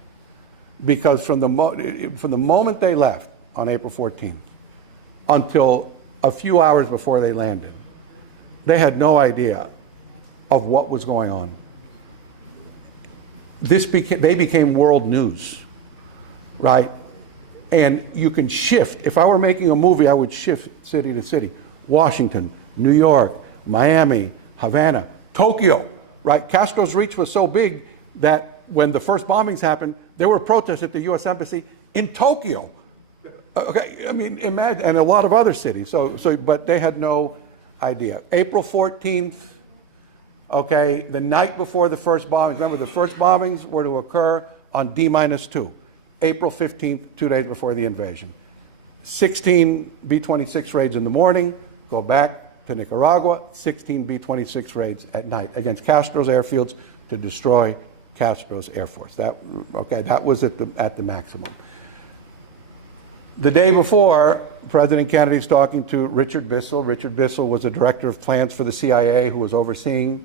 Because from the moment they left on April 14th until a few hours before they landed, they had no idea of what was going on. They became world news, right? And you can shift. If I were making a movie, I would shift city to city. Washington, New York, Miami, Havana, Tokyo. Right? Castro's reach was so big that when the first bombings happened, there were protests at the U.S. Embassy in Tokyo. Okay, I mean, imagine, and a lot of other cities. But they had no idea. April 14th, okay, the night before the first bombings. Remember, the first bombings were to occur on D-2. April 15th, 2 days before the invasion. 16 B-26 raids in the morning, go back to Nicaragua, 16 B-26 raids at night against Castro's airfields to destroy Castro's Air Force. That was at the maximum. The day before, President Kennedy's talking to Richard Bissell. Richard Bissell was the director of plans for the CIA who was overseeing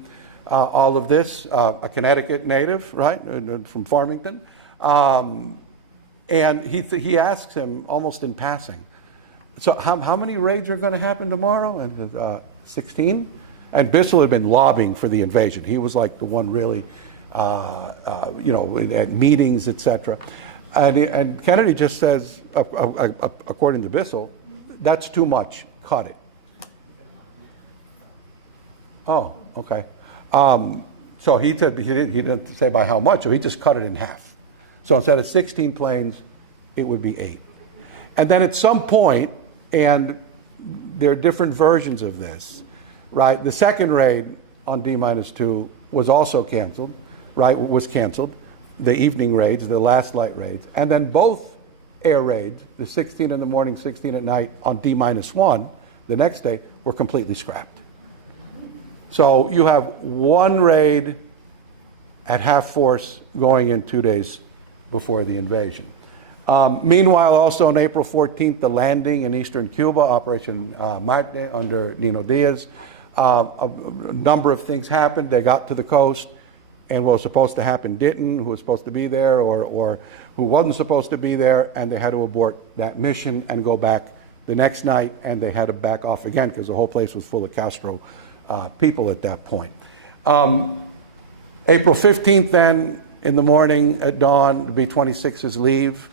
all of this, a Connecticut native, right, from Farmington. And he asks him almost in passing, so how many raids are going to happen tomorrow? And 16? And Bissell had been lobbying for the invasion. He was like the one really, at meetings, etc. And Kennedy just says, according to Bissell, that's too much. Cut it. Oh, okay. So he said he didn't say by how much, so he just cut it in half. So instead of 16 planes, it would be 8. And then at some point, and there are different versions of this, right? The second raid on D-2 was also canceled, right? Was canceled. The evening raids, the last light raids. And then both air raids, the 16 in the morning, 16 at night on D-1, the next day, were completely scrapped. So you have one raid at half force going in 2 days before the invasion. Meanwhile, also on April 14th, the landing in eastern Cuba, Operation Marte under Nino Diaz, a number of things happened. They got to the coast, and what was supposed to happen didn't, who was supposed to be there or who wasn't supposed to be there, and they had to abort that mission and go back the next night, and they had to back off again because the whole place was full of Castro people at that point. April 15th then, in the morning at dawn, the B-26s leave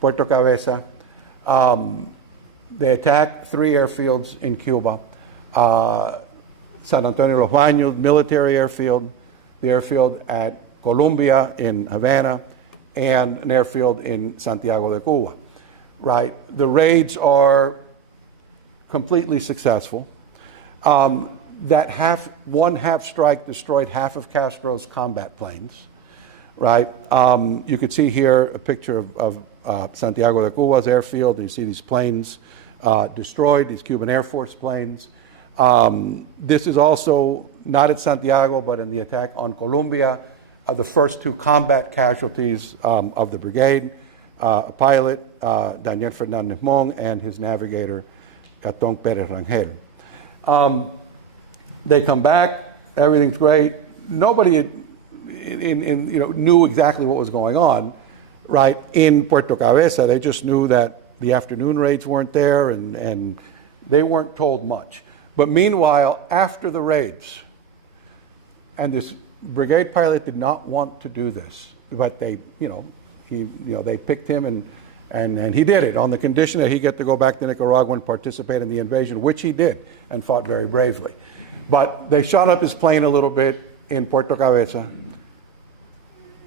Puerto Cabeza. They attack 3 airfields in Cuba. San Antonio Los Baños military airfield, the airfield at Colombia in Havana, and an airfield in Santiago de Cuba. Right? The raids are completely successful. That one half strike destroyed half of Castro's combat planes, right? You could see here a picture of Santiago de Cuba's airfield. You see these planes destroyed, these Cuban Air Force planes. This is also not at Santiago, but in the attack on Colombia, the first two combat casualties of the brigade, a pilot, Daniel Fernandez Mon, and his navigator, Gatón Pérez Rangel. They come back, everything's great. Nobody knew exactly what was going on, right? In Puerto Cabeza, they just knew that the afternoon raids weren't there, and they weren't told much. But meanwhile, after the raids, and this brigade pilot did not want to do this, but they, they picked him, and he did it on the condition that he get to go back to Nicaragua and participate in the invasion, which he did, and fought very bravely. But they shot up his plane a little bit in Puerto Cabeza.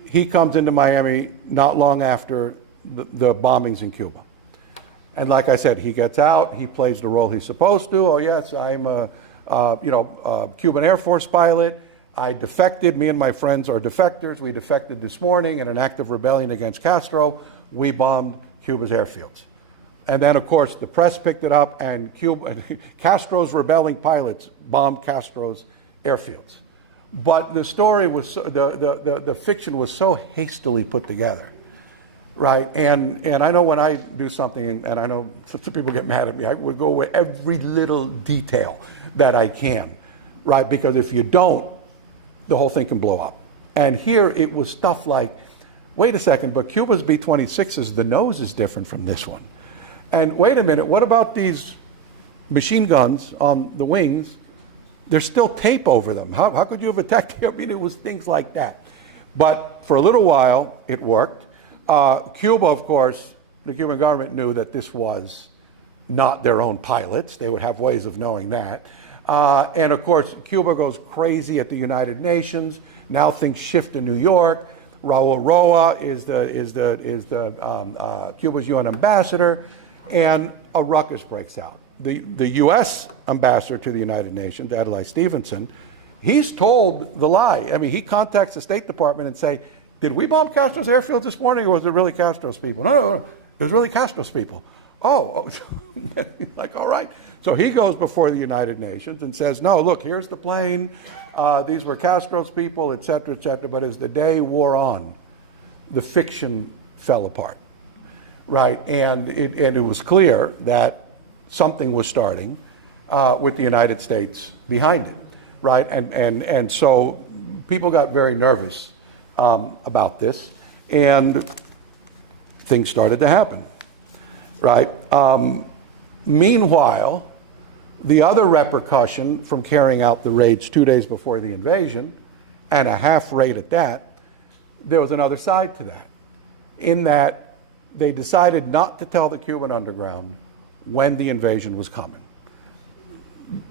He comes into Miami not long after the bombings in Cuba. And like I said, he gets out, he plays the role he's supposed to. Oh yes, I'm a Cuban Air Force pilot. I defected, me and my friends are defectors. We defected this morning in an act of rebellion against Castro. We bombed Cuba's airfields. And then, of course, the press picked it up, and Castro's rebelling pilots bombed Castro's airfields. But the story was, the fiction was so hastily put together, right? And I know when I do something, and I know some people get mad at me, I would go with every little detail that I can, right? Because if you don't, the whole thing can blow up. And here it was stuff like, wait a second, but Cuba's B-26s, the nose is different from this one. And wait a minute, what about these machine guns on the wings? There's still tape over them. How could you have attacked? I mean, it was things like that. But for a little while, it worked. Cuba, of course, the Cuban government knew that this was not their own pilots. They would have ways of knowing that. And of course, Cuba goes crazy at the United Nations. Now things shift to New York. Raul Roa is Cuba's UN ambassador, and a ruckus breaks out. The U.S. ambassador to the United Nations, Adlai Stevenson, he's told the lie. I mean, he contacts the State Department and say, did we bomb Castro's airfield this morning, or was it really Castro's people? No, it was really Castro's people. Oh, like, all right. So he goes before the United Nations and says, no, look, here's the plane. These were Castro's people, et cetera, et cetera. But as the day wore on, the fiction fell apart, right? And it was clear that something was starting with the United States behind it, right? And so people got very nervous about this, and things started to happen, right? Meanwhile, the other repercussion from carrying out the raids 2 days before the invasion, and a half raid at that, there was another side to that, in that they decided not to tell the Cuban underground when the invasion was coming.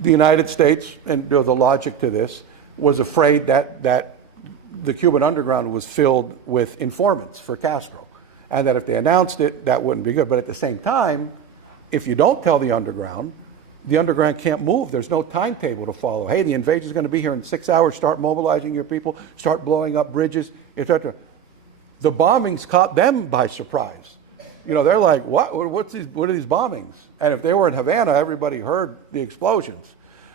The United States, and the logic to this, was afraid that the Cuban underground was filled with informants for Castro, and that if they announced it, that wouldn't be good. But at the same time, if you don't tell the underground can't move. There's no timetable to follow. Hey, the invasion is going to be here in 6 hours. Start mobilizing your people. Start blowing up bridges, etc. The bombings caught them by surprise. You know, they're like, what are these bombings? And if they were in Havana, everybody heard the explosions,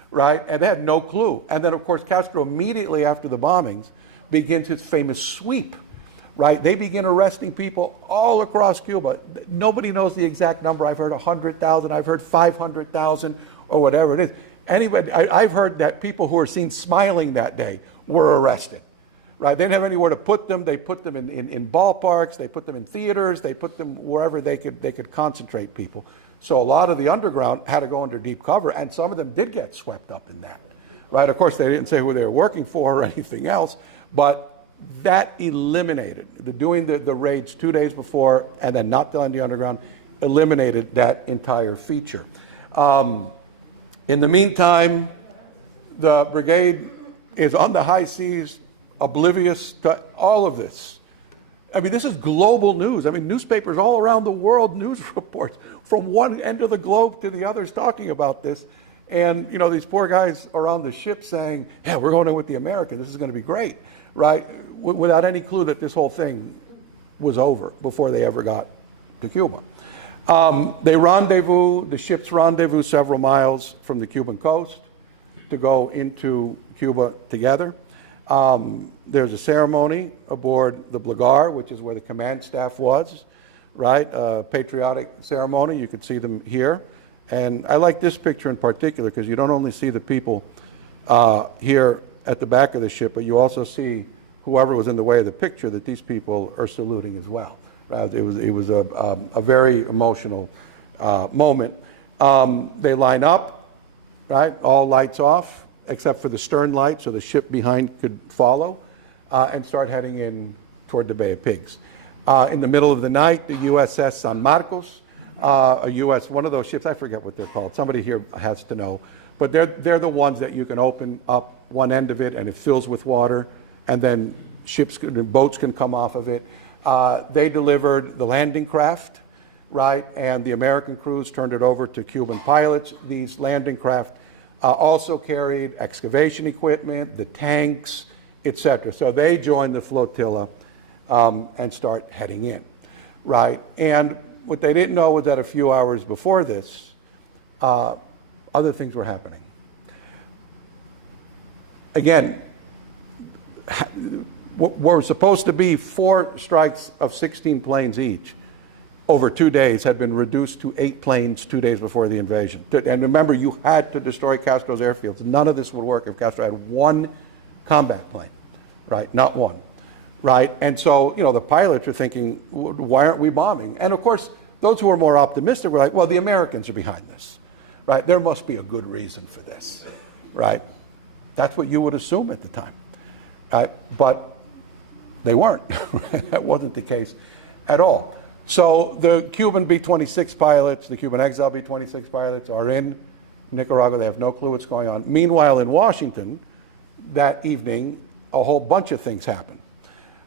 right? And they had no clue. And then, of course, Castro immediately after the bombings begins his famous sweep, right? They begin arresting people all across Cuba. Nobody knows the exact number. I've heard 100,000. I've heard 500,000 or whatever it is. Anybody, I've heard that people who were seen smiling that day were arrested, right? They didn't have anywhere to put them. They put them in ballparks. They put them in theaters. They put them wherever they could concentrate people. So a lot of the underground had to go under deep cover, and some of them did get swept up in that, right? Of course, they didn't say who they were working for or anything else, but that eliminated, doing the raids 2 days before and then not telling the underground, eliminated that entire feature. In the meantime, the brigade is on the high seas, oblivious to all of this. I mean, this is global news. I mean, newspapers all around the world, news reports from one end of the globe to the others talking about this. And, you know, these poor guys are on the ship saying, yeah, we're going in with the Americans. This is going to be great, right? Without any clue that this whole thing was over before they ever got to Cuba. The ships rendezvous several miles from the Cuban coast to go into Cuba together. There's a ceremony aboard the Blagar, which is where the command staff was, right? A patriotic ceremony. You can see them here. And I like this picture in particular because you don't only see the people here at the back of the ship, but you also see whoever was in the way of the picture, that these people are saluting as well. Right? It was a very emotional moment. They line up, right? All lights off, except for the stern light, so the ship behind could follow, and start heading in toward the Bay of Pigs. In the middle of the night, the USS San Marcos, one of those ships, I forget what they're called. Somebody here has to know. But they're the ones that you can open up one end of it and it fills with water, and then boats can come off of it. They delivered the landing craft, right? And the American crews turned it over to Cuban pilots. These landing craft also carried excavation equipment, the tanks, etc. So they joined the flotilla and start heading in, right? And what they didn't know was that a few hours before this, other things were happening. Again, what were supposed to be 4 strikes of 16 planes each over 2 days had been reduced to 8 planes 2 days before the invasion. And remember, you had to destroy Castro's airfields. None of this would work if Castro had 1 combat plane, right? Not 1. Right? And so, you know, the pilots are thinking, why aren't we bombing? And of course, those who are more optimistic were like, well, the Americans are behind this, right? There must be a good reason for this, right? That's what you would assume at the time, right? But they weren't. That wasn't the case at all. So the Cuban B-26 pilots, the Cuban exile B-26 pilots are in Nicaragua. They have no clue what's going on. Meanwhile, in Washington, that evening, a whole bunch of things happen.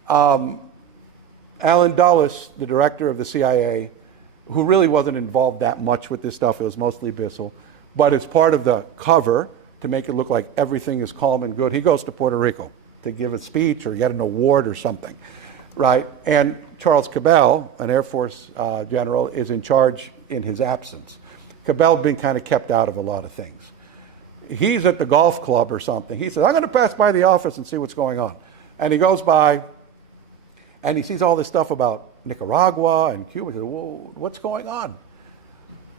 Allen Dulles, the director of the CIA, who really wasn't involved that much with this stuff, it was mostly Bissell, but as part of the cover to make it look like everything is calm and good, he goes to Puerto Rico to give a speech or get an award or something, right? And Charles Cabell, an Air Force general, is in charge in his absence. Cabell had been kind of kept out of a lot of things. He's at the golf club or something. He says, I'm going to pass by the office and see what's going on. And he goes by, and he sees all this stuff about Nicaragua and Cuba. He says, well, what's going on?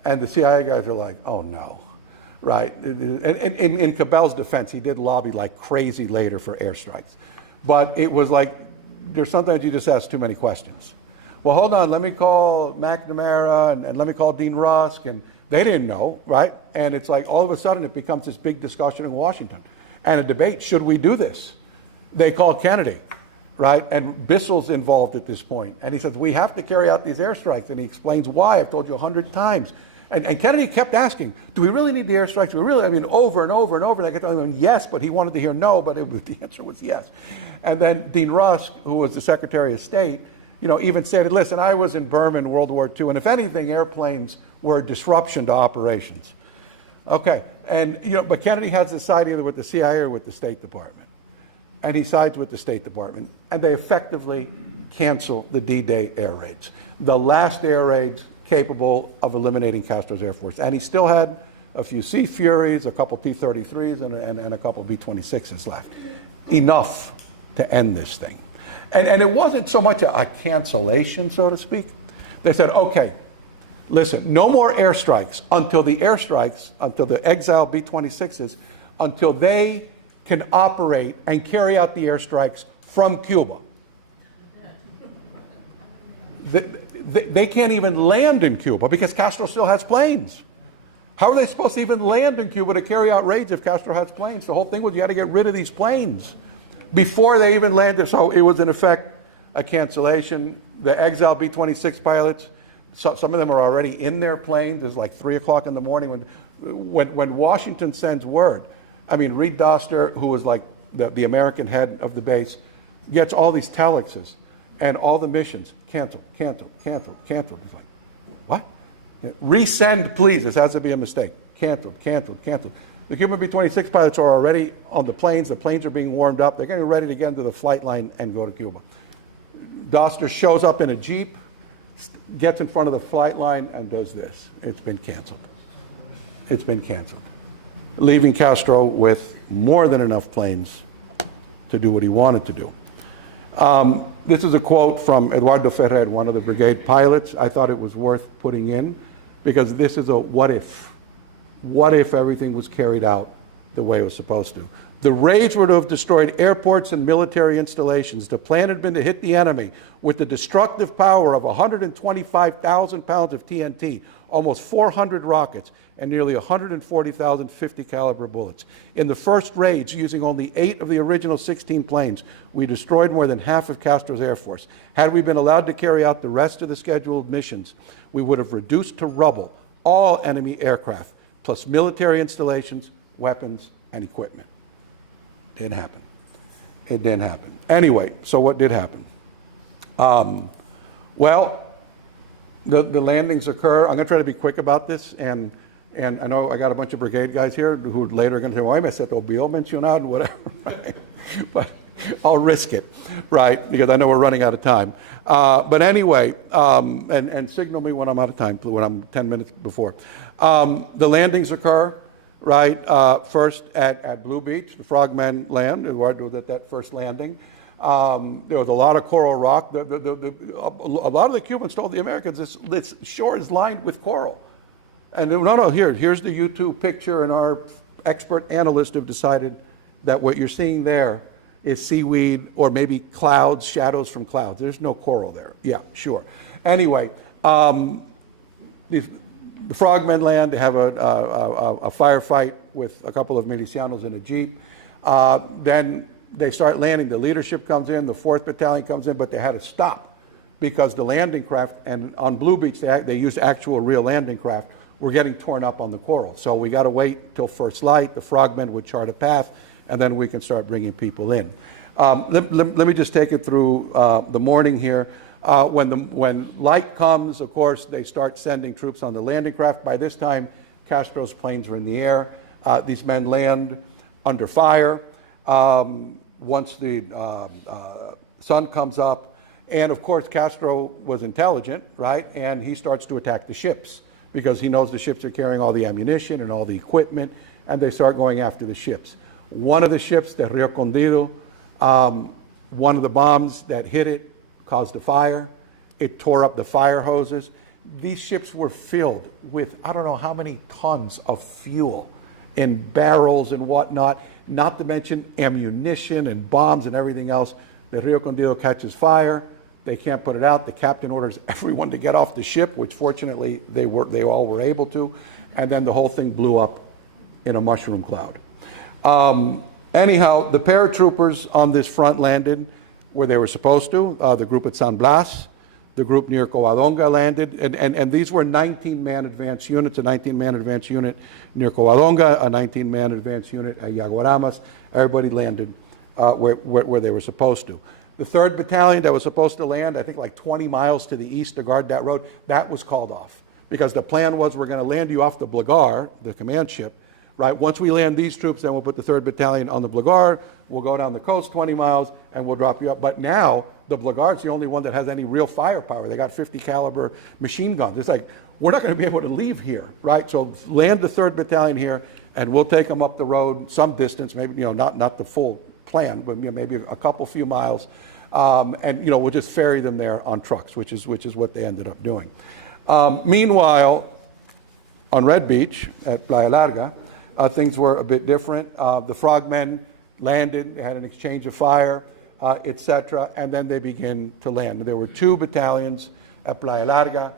And the CIA guys are like, oh, no. Right? And in Cabell's defense, he did lobby like crazy later for airstrikes. But it was like, there's sometimes you just ask too many questions. Well, hold on, let me call McNamara and let me call Dean Rusk. And they didn't know, right? And it's like all of a sudden it becomes this big discussion in Washington and a debate. Should we do this? They call Kennedy. Right? And Bissell's involved at this point. And he says, we have to carry out these airstrikes. And he explains why. I've told you 100 times. And Kennedy kept asking, do we really need the airstrikes? Do we really? I mean, over and over and over. And I kept telling him yes, but he wanted to hear no, but the answer was yes. And then Dean Rusk, who was the Secretary of State, you know, even said, listen, I was in Burma in World War II, and if anything, airplanes were a disruption to operations. Okay. And, you know, but Kennedy has to side either with the CIA or with the State Department. And he sides with the State Department. And they effectively cancel the D-Day air raids. The last air raids capable of eliminating Castro's Air Force. And he still had a few Sea Furies, a couple P-33s, and a couple B-26s left. Enough to end this thing. And it wasn't so much a cancellation, so to speak. They said, okay, listen, no more airstrikes until the exile B-26s, until they can operate and carry out the airstrikes from Cuba. They can't even land in Cuba because Castro still has planes. How are they supposed to even land in Cuba to carry out raids if Castro has planes? The whole thing was you had to get rid of these planes before they even landed. So it was, in effect, a cancellation. The exile B-26 pilots, some of them are already in their planes. It's like 3 o'clock in the morning when Washington sends word. I mean, Reed Doster, who was like the American head of the base, gets all these telexes. And all the missions, canceled, canceled, canceled, canceled. It's like, what? Resend, please. This has to be a mistake. Canceled, canceled, canceled. The Cuban B-26 pilots are already on the planes. The planes are being warmed up. They're getting ready to get into the flight line and go to Cuba. Doster shows up in a Jeep, gets in front of the flight line, and does this. It's been canceled. It's been canceled. Leaving Castro with more than enough planes to do what he wanted to do. This is a quote from Eduardo Ferrer, one of the brigade pilots. I thought it was worth putting in because this is a what if. What if everything was carried out the way it was supposed to? The raids were to have destroyed airports and military installations. The plan had been to hit the enemy with the destructive power of 125,000 pounds of TNT, almost 400 rockets, and nearly 140,000 50 caliber bullets. In the first raids, using only 8 of the original 16 planes, we destroyed more than half of Castro's Air Force. Had we been allowed to carry out the rest of the scheduled missions, we would have reduced to rubble all enemy aircraft, plus military installations, weapons, and equipment. Didn't happen. It didn't happen. Anyway, so what did happen? Well, the landings occur. I'm going to try to be quick about this, and I know I got a bunch of brigade guys here who later are going to say, well, me se te olvidó mencionar, whatever, right? But I'll risk it, right, because I know we're running out of time. But anyway, and signal me when I'm out of time, when I'm 10 minutes before. The landings occur, right, first at Blue Beach. The frogmen land. Eduardo was at that first landing. There was a lot of coral rock. A lot of the Cubans told the Americans this shore is lined with coral. And no, here's the YouTube picture, and our expert analysts have decided that what you're seeing there is seaweed or maybe clouds, shadows from clouds. There's no coral there. Yeah, sure. Anyway, the frogmen land. They have a firefight with a couple of milicianos in a Jeep. Then they start landing. The leadership comes in. The 4th Battalion comes in, but they had to stop because the landing craft, and on Blue Beach, they used actual real landing craft, were getting torn up on the coral. So we got to wait till first light. The frogmen would chart a path, and then we can start bringing people in. Let me just take it through the morning here. When light comes, of course, they start sending troops on the landing craft. By this time, Castro's planes are in the air. These men land under fire once the sun comes up. And of course, Castro was intelligent, right? And he starts to attack the ships because he knows the ships are carrying all the ammunition and all the equipment, and they start going after the ships. One of the ships, the Rio Condido, one of the bombs that hit it caused a fire. It tore up the fire hoses. These ships were filled with, I don't know how many tons of fuel in barrels and whatnot, not to mention ammunition and bombs and everything else. The Rio Condido catches fire. They can't put it out. The captain orders everyone to get off the ship, which fortunately they all were able to. And then the whole thing blew up in a mushroom cloud. Anyhow, the paratroopers on this front landed where they were supposed to. The group at San Blas, the group near Covadonga landed, and these were 19-man advance units, a 19-man advance unit near Covadonga, a 19-man advance unit at Yaguaramas. Everybody landed where they were supposed to. The 3rd Battalion that was supposed to land, I think like 20 miles to the east to guard that road, that was called off. Because the plan was we're going to land you off the Blagar, the command ship, right? Once we land these troops, then we'll put the 3rd Battalion on the Blagar, we'll go down the coast 20 miles, and we'll drop you up. But now, the Blagar is the only one that has any real firepower. They got 50 caliber machine guns. It's like, we're not going to be able to leave here, right? So land the 3rd Battalion here, and we'll take them up the road some distance, maybe, not the full plan, but maybe a few miles, and we'll just ferry them there on trucks, which is what they ended up doing. Meanwhile, on Red Beach at Playa Larga, things were a bit different. The frogmen landed, they had an exchange of fire, etc., and then they begin to land. There were 2 battalions at Playa Larga,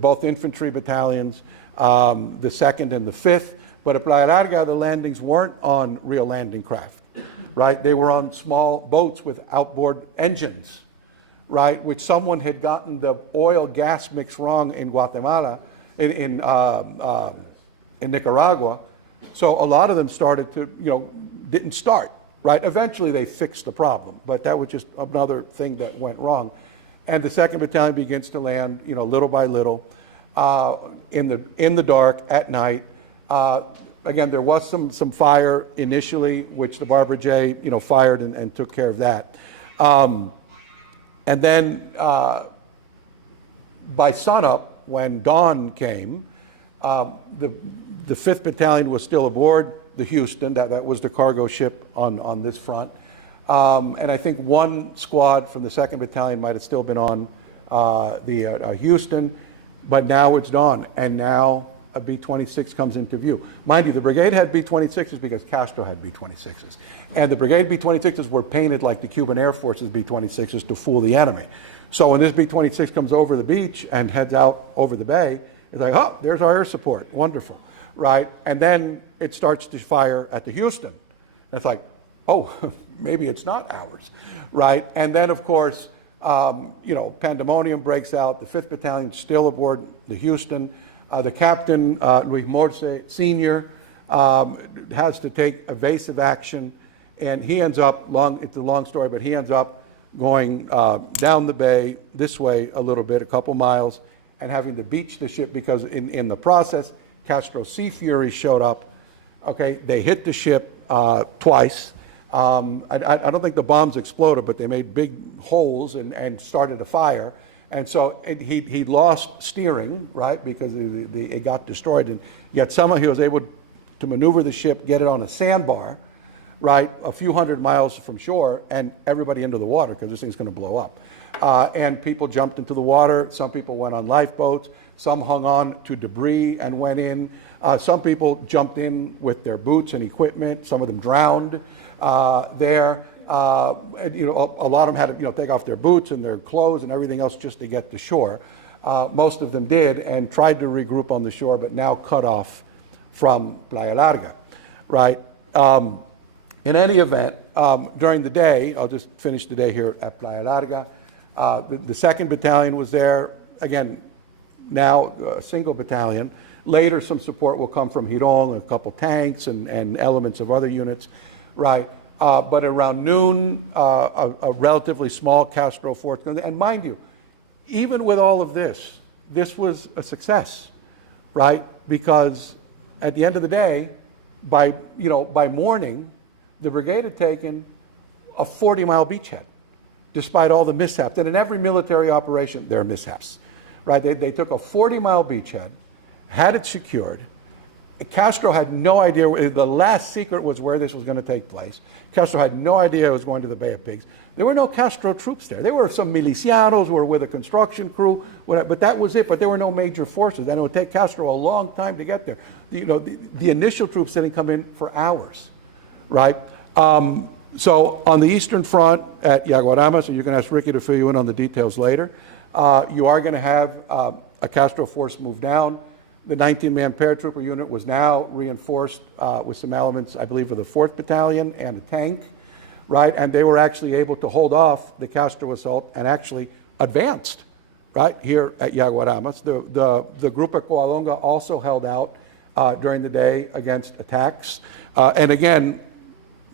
both infantry battalions, the 2nd and the 5th. But at Playa Larga, the landings weren't on real landing craft, right? They were on small boats with outboard engines, right? Which someone had gotten the oil-gas mix wrong in Guatemala, in Nicaragua. So a lot of them started to, didn't start, right? Eventually they fixed the problem, but that was just another thing that went wrong. And the 2nd Battalion begins to land, you know, little by little, in the dark at night. Again, there was some fire initially, which the Barbara J, you know, fired and took care of that. And then by sunup, when dawn came, the 5th Battalion was still aboard the Houston. That was the cargo ship on this front. And I think one squad from the 2nd Battalion might have still been on the Houston, but now it's dawn, and now a B-26 comes into view. Mind you, the brigade had B-26s because Castro had B-26s. And the brigade B-26s were painted like the Cuban Air Force's B-26s to fool the enemy. So when this B-26 comes over the beach and heads out over the bay, it's like, oh, there's our air support, wonderful, right? And then it starts to fire at the Houston. And it's like, oh, maybe it's not ours, right? And then, of course, you know, pandemonium breaks out. The 5th Battalion still aboard the Houston. The captain, Luis Morse Sr., has to take evasive action, and he ends up, it's a long story, but he ends up going down the bay this way a little bit, a couple miles, and having to beach the ship because in the process, Castro's Sea Fury showed up. Okay, they hit the ship twice. I don't think the bombs exploded, but they made big holes and started a fire. And so he lost steering, right, because it got destroyed. And yet somehow he was able to maneuver the ship, get it on a sandbar, right, a few hundred miles from shore, and everybody into the water because this thing's going to blow up. And people jumped into the water. Some people went on lifeboats. Some hung on to debris and went in. Some people jumped in with their boots and equipment. Some of them drowned there. You know, a lot of them had to, you know, take off their boots and their clothes and everything else just to get to shore. Most of them did and tried to regroup on the shore, but now cut off from Playa Larga, right? In any event, during the day, I'll just finish the day here at Playa Larga. The 2nd Battalion was there, again, now a single battalion. Later, some support will come from Girón, a couple tanks and elements of other units, right? But around noon, a relatively small Castro force. And mind you, even with all of this, this was a success, right? Because at the end of the day, by morning, the brigade had taken a 40-mile beachhead, despite all the mishaps. And in every military operation, there are mishaps, right? They took a 40-mile beachhead, had it secured. Castro had no idea. The last secret was where this was going to take place. Castro had no idea it was going to the Bay of Pigs. There were no Castro troops there. There were some milicianos who were with a construction crew, but that was it. But there were no major forces, and it would take Castro a long time to get there. The initial troops didn't come in for hours, right? So on the Eastern Front at Yaguaramas, and you can ask Ricky to fill you in on the details later, you are going to have a Castro force move down. The 19-man paratrooper unit was now reinforced with some elements, I believe, of the 4th Battalion and a tank, right? And they were actually able to hold off the Castro assault and actually advanced, right, here at Yaguaramas. The Grupo Coalonga also held out during the day against attacks. And again,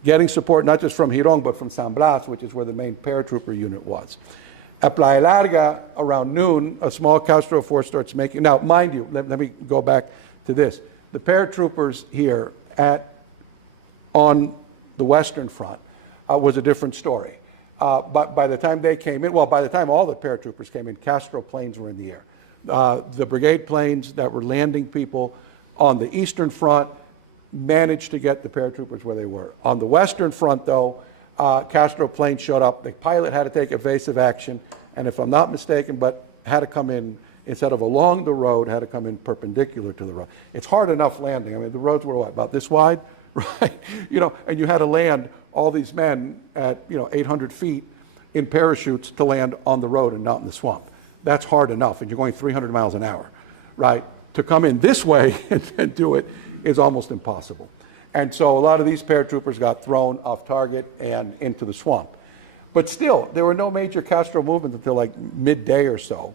getting support not just from Girón, but from San Blas, which is where the main paratrooper unit was. At Playa Larga, around noon, a small Castro force starts making... Now, mind you, let me go back to this. The paratroopers here on the Western Front was a different story. But by the time they came in, well, by the time all the paratroopers came in, Castro planes were in the air. The brigade planes that were landing people on the Eastern Front managed to get the paratroopers where they were. On the Western Front, though, Castro planes showed up. The pilot had to take evasive action, and if I'm not mistaken, but had to come in, instead of along the road, had to come in perpendicular to the road. It's hard enough landing. I mean, the roads were what, about this wide, right? And you had to land all these men at 800 feet in parachutes to land on the road and not in the swamp. That's hard enough, and you're going 300 miles an hour, right? To come in this way and do it is almost impossible. And so a lot of these paratroopers got thrown off target and into the swamp. But still, there were no major Castro movements until like midday or so.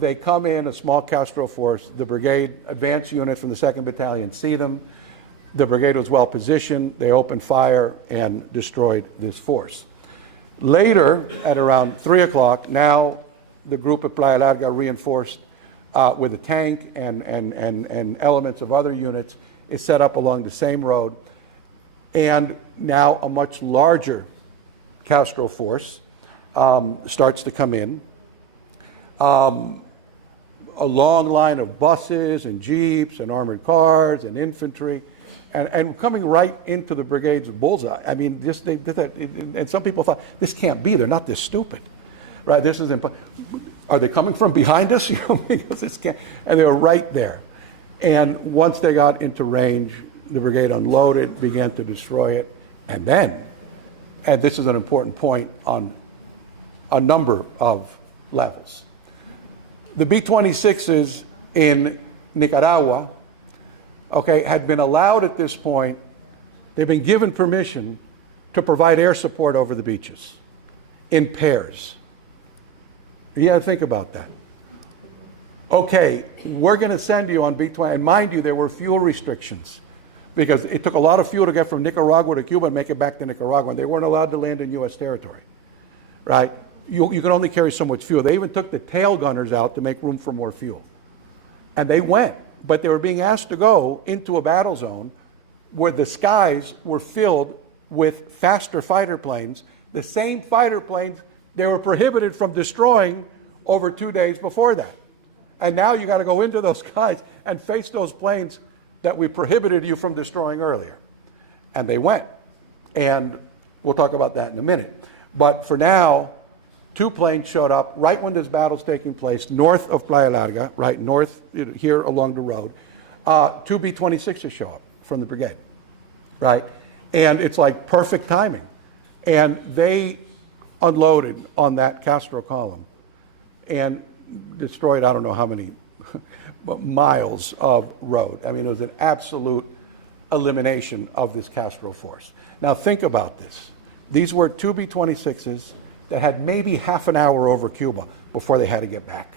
They come in, a small Castro force, the brigade advance unit from the 2nd Battalion see them. The brigade was well positioned. They opened fire and destroyed this force. Later, at around 3 o'clock, now the group at Playa Larga, reinforced with a tank and elements of other units, is set up along the same road. And now a much larger Castro force starts to come in. A long line of buses and jeeps and armored cars and infantry, and coming right into the brigade's bullseye. I mean, they did that, and some people thought, this can't be. They're not this stupid, right? This is are they coming from behind us? You know, because this can't. And they were right there. And once they got into range, the brigade unloaded, began to destroy it, and then, and this is an important point on a number of levels. The B-26s in Nicaragua, okay, had been allowed at this point, they've been given permission to provide air support over the beaches in pairs. You got to think about that. Okay, we're going to send you on B-20, and mind you, there were fuel restrictions because it took a lot of fuel to get from Nicaragua to Cuba and make it back to Nicaragua, and they weren't allowed to land in U.S. territory, right? You can only carry so much fuel. They even took the tail gunners out to make room for more fuel. And they went, but they were being asked to go into a battle zone where the skies were filled with faster fighter planes, the same fighter planes they were prohibited from destroying over 2 days before that. And now you got to go into those skies and face those planes that we prohibited you from destroying earlier. And they went. And we'll talk about that in a minute. But for now, 2 planes showed up right when this battle's taking place, north of Playa Larga, right north here along the road. 2 B-26s show up from the brigade, right? And it's like perfect timing. And they unloaded on that Castro column and destroyed, I don't know how many miles of road. I mean, it was an absolute elimination of this Castro force. Now think about this. These were 2 B-26s that had maybe half an hour over Cuba before they had to get back.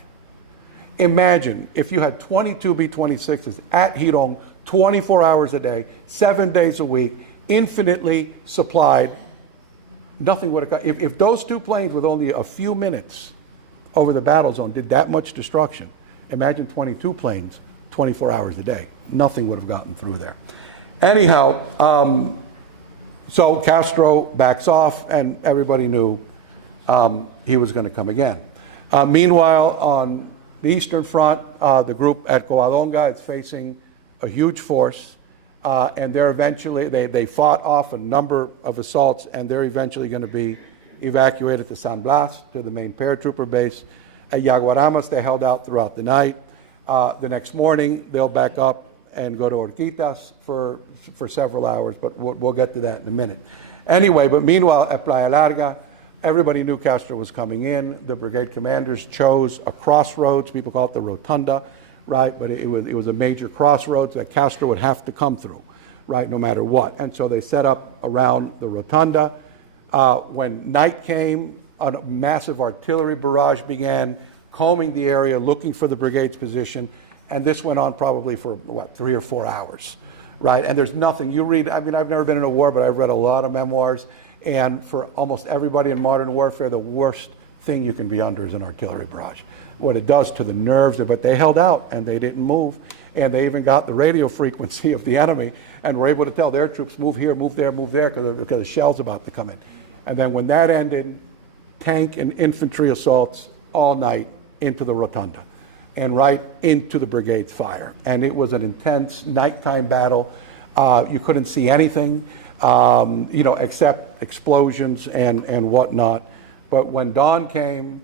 Imagine if you had 22 B-26s at Girón, 24 hours a day, 7 days a week, infinitely supplied, nothing would have come. If those 2 planes with only a few minutes over the battle zone did that much destruction, imagine 22 planes, 24 hours a day. Nothing would have gotten through there. Anyhow, so Castro backs off, and everybody knew he was going to come again. Meanwhile, on the Eastern Front, the group at Covadonga is facing a huge force, and they're eventually, they fought off a number of assaults, and they're eventually going to be evacuated to San Blas, to the main paratrooper base. At Yaguaramas, they held out throughout the night. The next morning, they'll back up and go to Orquitas for several hours, but we'll get to that in a minute. Anyway, but meanwhile, at Playa Larga, everybody knew Castro was coming in. The brigade commanders chose a crossroads. People call it the rotunda, right? But it was a major crossroads that Castro would have to come through, right, no matter what. And so they set up around the rotunda. When night came, a massive artillery barrage began, combing the area, looking for the brigade's position. And this went on probably for, 3 or 4 hours, right? And there's nothing. You read, I mean, I've never been in a war, but I've read a lot of memoirs. And for almost everybody in modern warfare, the worst thing you can be under is an artillery barrage. What it does to the nerves, but they held out and they didn't move. And they even got the radio frequency of the enemy and were able to tell their troops, move here, move there, because the shell's about to come in. And then when that ended, tank and infantry assaults all night into the rotunda and right into the brigade's fire. And it was an intense nighttime battle. You couldn't see anything. Except explosions and whatnot. But when dawn came,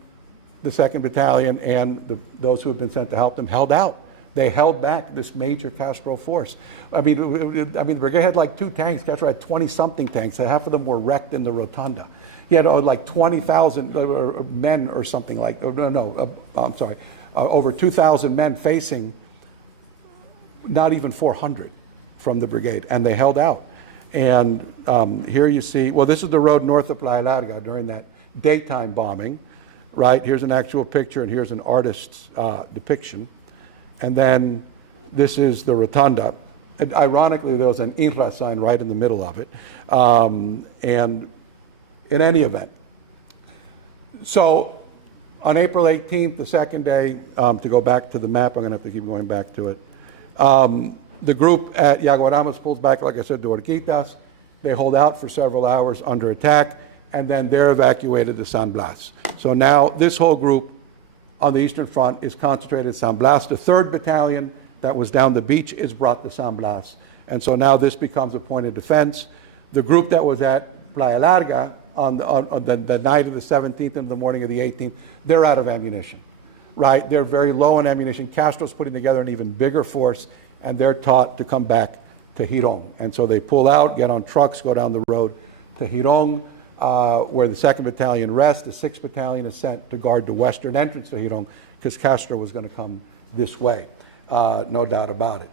the 2nd Battalion and those who had been sent to help them held out. They held back this major Castro force. I mean, the brigade had like 2 tanks. Castro had 20-something tanks. Half of them were wrecked in the rotunda. He had like 20,000 men or something like, over 2,000 men facing not even 400 from the brigade, and they held out. And here you see, well, this is the road north of Playa Larga during that daytime bombing, right? Here's an actual picture, and here's an artist's depiction. And then this is the rotunda. And ironically, there was an INRA sign right in the middle of it. And in any event, so on April 18th, the second day, to go back to the map, I'm going to have to keep going back to it. The group at Yaguaramas pulls back, like I said, to Orquitas. They hold out for several hours under attack, and then they're evacuated to San Blas. So now this whole group on the Eastern Front is concentrated at San Blas. The 3rd Battalion that was down the beach is brought to San Blas. And so now this becomes a point of defense. The group that was at Playa Larga on the night of the 17th and the morning of the 18th, they're out of ammunition, right? They're very low on ammunition. Castro's putting together an even bigger force, and they're taught to come back to Girón. And so they pull out, get on trucks, go down the road to Girón, where the 2nd Battalion rests. The 6th Battalion is sent to guard the western entrance to Girón because Castro was going to come this way, no doubt about it.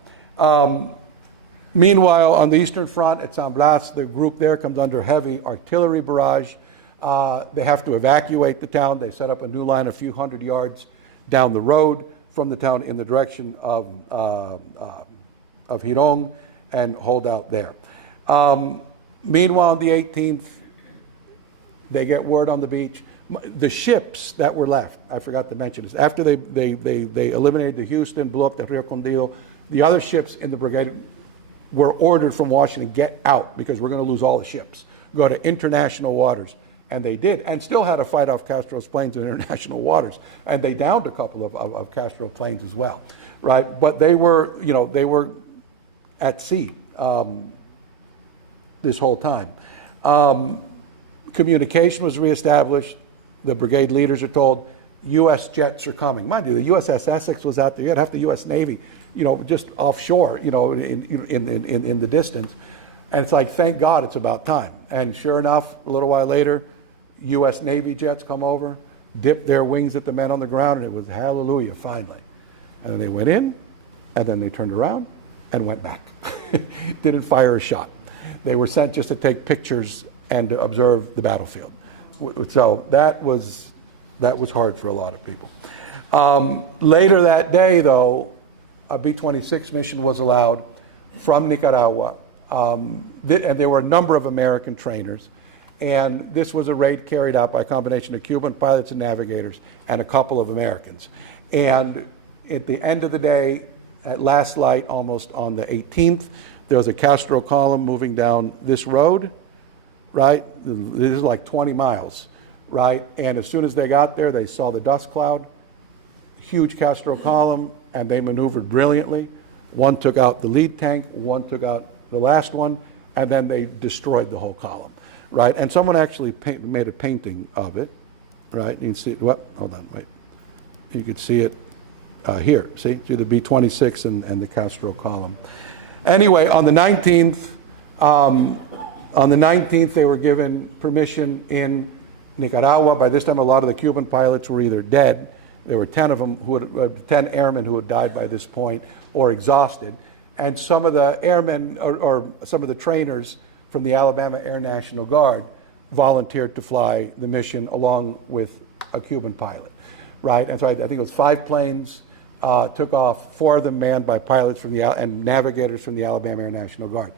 Meanwhile, on the Eastern Front at San Blas, the group there comes under heavy artillery barrage. They have to evacuate the town. They set up a new line a few hundred yards down the road from the town in the direction of Girón and hold out there. Meanwhile, on the 18th, they get word on the beach. The ships that were left, I forgot to mention this, after they eliminated the Houston, blew up the Rio Condido, the other ships in the brigade were ordered from Washington, get out because we're going to lose all the ships. Go to international waters. And they did, and still had to fight off Castro's planes in international waters. And they downed a couple of Castro planes as well, right? But they were, they were at sea this whole time. Communication was reestablished. The brigade leaders are told, U.S. jets are coming. Mind you, the USS Essex was out there. You had half the U.S. Navy, just offshore, in the distance. And it's like, thank God it's about time. And sure enough, a little while later, U.S. Navy jets come over, dip their wings at the men on the ground, and it was hallelujah, finally. And then they went in, and then they turned around and went back. Didn't fire a shot. They were sent just to take pictures and to observe the battlefield. So that was hard for a lot of people. Later that day, though, a B-26 mission was allowed from Nicaragua, and there were a number of American trainers. And this was a raid carried out by a combination of Cuban pilots and navigators and a couple of Americans. And at the end of the day, at last light, almost on the 18th, there was a Castro column moving down this road, right? This is like 20 miles, right? And as soon as they got there, they saw the dust cloud, huge Castro column, and they maneuvered brilliantly. One took out the lead tank, one took out the last one, and then they destroyed the whole column. Right, and someone actually made a painting of it, right? You can see, hold on, wait. You could see it here, see the B-26 and the Castro column. Anyway, on the 19th, they were given permission in Nicaragua. By this time, a lot of the Cuban pilots were either dead. There were 10 of them, 10 airmen who had died by this point, or exhausted. And some of the airmen, or some of the trainers from the Alabama Air National Guard volunteered to fly the mission along with a Cuban pilot, right? And so I think it was 5 planes took off, 4 of them manned by pilots and navigators from the Alabama Air National Guard.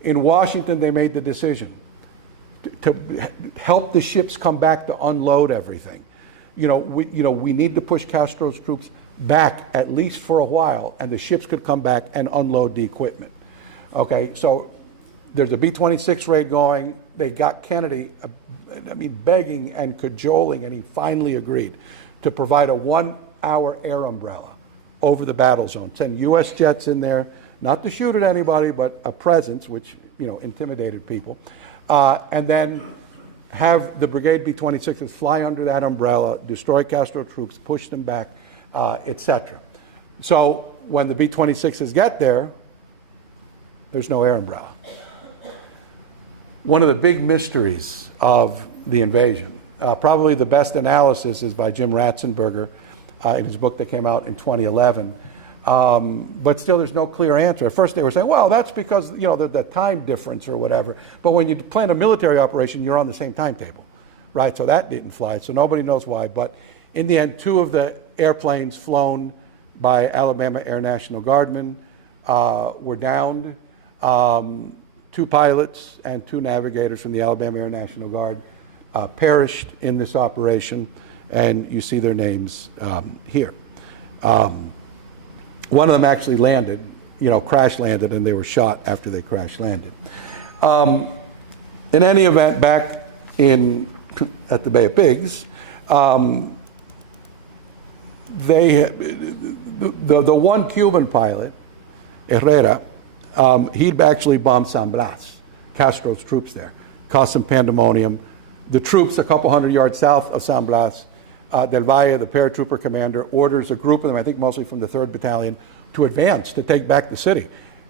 In Washington, they made the decision to help the ships come back to unload everything. We need to push Castro's troops back at least for a while, and the ships could come back and unload the equipment. Okay, so there's a B-26 raid going. They got Kennedy, begging and cajoling, and he finally agreed to provide a 1-hour air umbrella over the battle zone. Send U.S. jets in there, not to shoot at anybody, but a presence, which, intimidated people. And then have the brigade B-26s fly under that umbrella, destroy Castro troops, push them back, etc. So when the B-26s get there, there's no air umbrella. One of the big mysteries of the invasion, probably the best analysis is by Jim Ratzenberger in his book that came out in 2011. But still, there's no clear answer. At first, they were saying, well, that's because, the time difference or whatever. But when you plan a military operation, you're on the same timetable, right? So that didn't fly. So nobody knows why. But in the end, 2 of the airplanes flown by Alabama Air National Guardmen were downed. 2 pilots and 2 navigators from the Alabama Air National Guard perished in this operation, and you see their names here. One of them actually landed, crash landed, and they were shot after they crash landed. In any event, back at the Bay of Pigs, the one Cuban pilot, Herrera, he'd actually bombed San Blas, Castro's troops there, caused some pandemonium. The troops a couple hundred yards south of San Blas, Del Valle, the paratrooper commander, orders a group of them, I think mostly from the 3rd Battalion, to advance, to take back the city.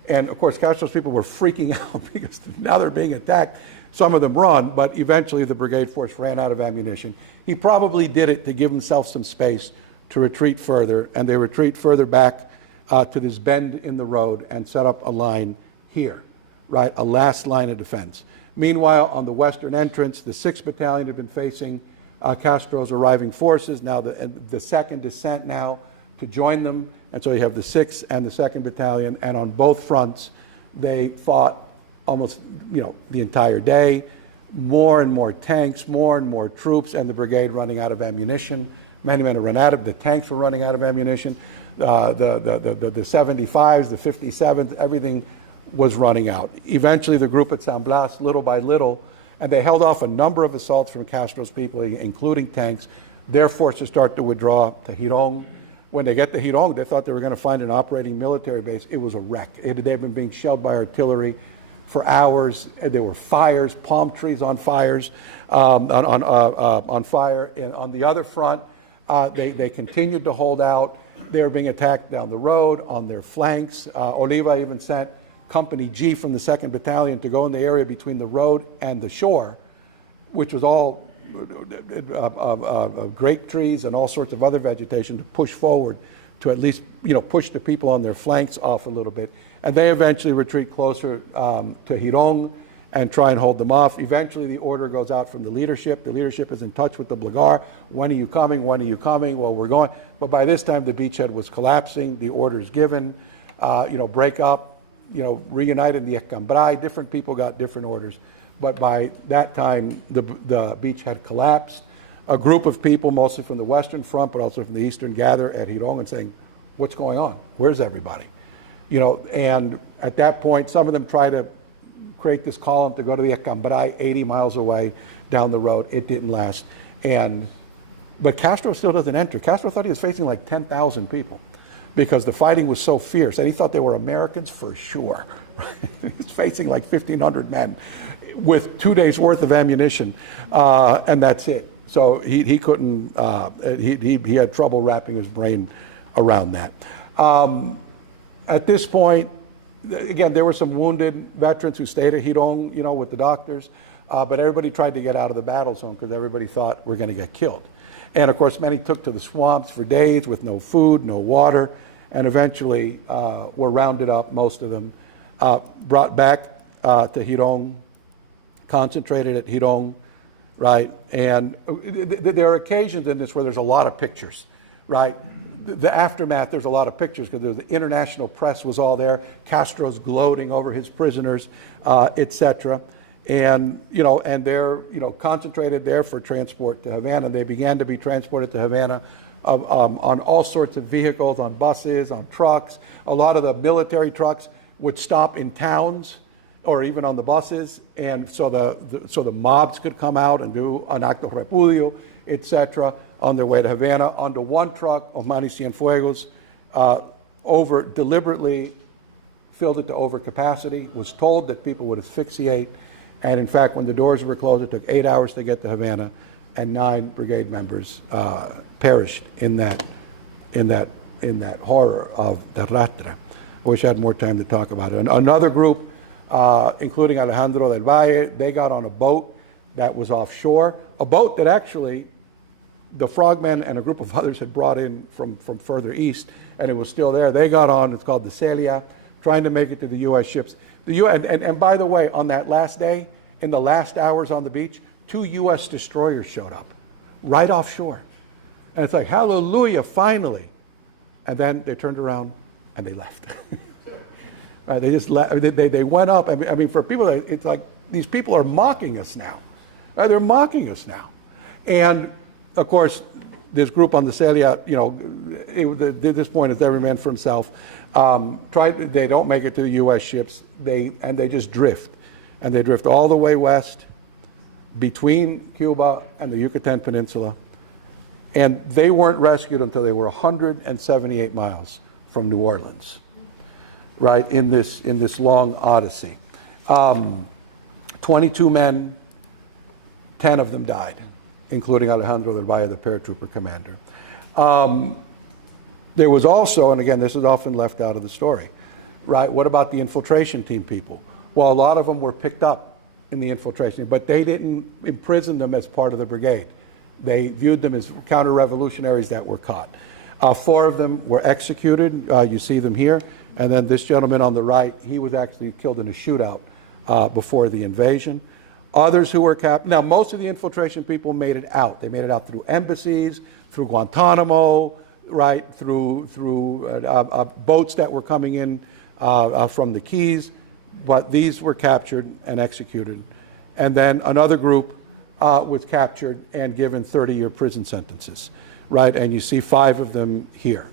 And of course, Castro's people were freaking out because now they're being attacked. Some of them run, but eventually the brigade force ran out of ammunition. He probably did it to give himself some space to retreat further, and they retreat further back to this bend in the road and set up a line here, right, a last line of defense. Meanwhile, on the western entrance, the 6th Battalion had been facing Castro's arriving forces. Now the 2nd is sent now to join them, and so you have the 6th and the 2nd Battalion, and on both fronts, they fought almost, the entire day. More and more tanks, more and more troops, and the brigade running out of ammunition. Many men run out of, the tanks were running out of ammunition. The 75s, the 57th, everything was running out. Eventually, the group at San Blas, little by little, and they held off a number of assaults from Castro's people, including tanks. Their forces start to withdraw to Girón. When they get to Girón, they thought they were going to find an operating military base. It was a wreck. They'd been being shelled by artillery for hours. There were fires, palm trees on fires, on fire. And on the other front, they continued to hold out. They were being attacked down the road, on their flanks. Oliva even sent Company G from the 2nd Battalion to go in the area between the road and the shore, which was all grape trees and all sorts of other vegetation, to push forward, to at least push the people on their flanks off a little bit. And they eventually retreat closer to Girón and try and hold them off. Eventually, the order goes out from the leadership. The leadership is in touch with the Blagar. When are you coming? When are you coming? Well, we're going. But by this time, the beachhead was collapsing. The order's given, break up, reunite in the Ecambray. Different people got different orders. But by that time, the beachhead collapsed. A group of people, mostly from the Western Front, but also from the Eastern, gather at Girón and saying, what's going on? Where's everybody? And at that point, some of them try to create this column to go to the Ecambray, 80 miles away down the road. It didn't last. But Castro still doesn't enter. Castro thought he was facing like 10,000 people because the fighting was so fierce, and he thought they were Americans for sure. He was facing like 1,500 men with 2 days worth of ammunition, and that's it. So he couldn't, he had trouble wrapping his brain around that. At this point, again, there were some wounded veterans who stayed at Girón, with the doctors, but everybody tried to get out of the battle zone because everybody thought we're going to get killed. And of course, many took to the swamps for days with no food, no water, and eventually were rounded up, most of them, brought back to Girón, concentrated at Girón, right? And there are occasions in this where there's a lot of pictures, right? The aftermath, there's a lot of pictures because the international press was all there. Castro's gloating over his prisoners, etc. And, and they're, concentrated there for transport to Havana. They began to be transported to Havana on all sorts of vehicles, on buses, on trucks. A lot of the military trucks would stop in towns or even on the buses, and so the mobs could come out and do an acto repudio, etc., on their way to Havana. Onto one truck, Omani Cienfuegos, deliberately filled it to overcapacity, was told that people would asphyxiate, and in fact, when the doors were closed, it took 8 hours to get to Havana, and 9 brigade members perished in that horror of the Ratra. I wish I had more time to talk about it. Another group, including Alejandro del Valle, they got on a boat that was offshore, a boat that actually the Frogmen and a group of others had brought in from further east, and it was still there. They got on, it's called the Celia, trying to make it to the U.S. ships. And by the way, on that last day, in the last hours on the beach, 2 U.S. destroyers showed up, right offshore. And it's like, hallelujah, finally. And then they turned around and they left. Right? They went up. I mean, for people, it's like these people are mocking us now. Right? They're mocking us now. And of course, this group on the Celia, you know, at this point, it's every man for himself. They don't make it to the U.S. ships. They just drift, and they drift all the way west, between Cuba and the Yucatan Peninsula. And they weren't rescued until they were 178 miles from New Orleans, right, in this long odyssey. 22 men, 10 of them died, including Alejandro del Valle, the paratrooper commander. There was also, and again, this is often left out of the story, right, what about the infiltration team people? Well, a lot of them were picked up in the infiltration, but they didn't imprison them as part of the brigade. They viewed them as counter-revolutionaries that were caught. 4 of them were executed. You see them here. And then this gentleman on the right, he was actually killed in a shootout before the invasion. Others who were captured. Now, most of the infiltration people made it out. They made it out through embassies, through Guantanamo, right, through boats that were coming in from the Keys. But these were captured and executed. And then another group was captured and given 30-year prison sentences, right? And you see 5 of them here,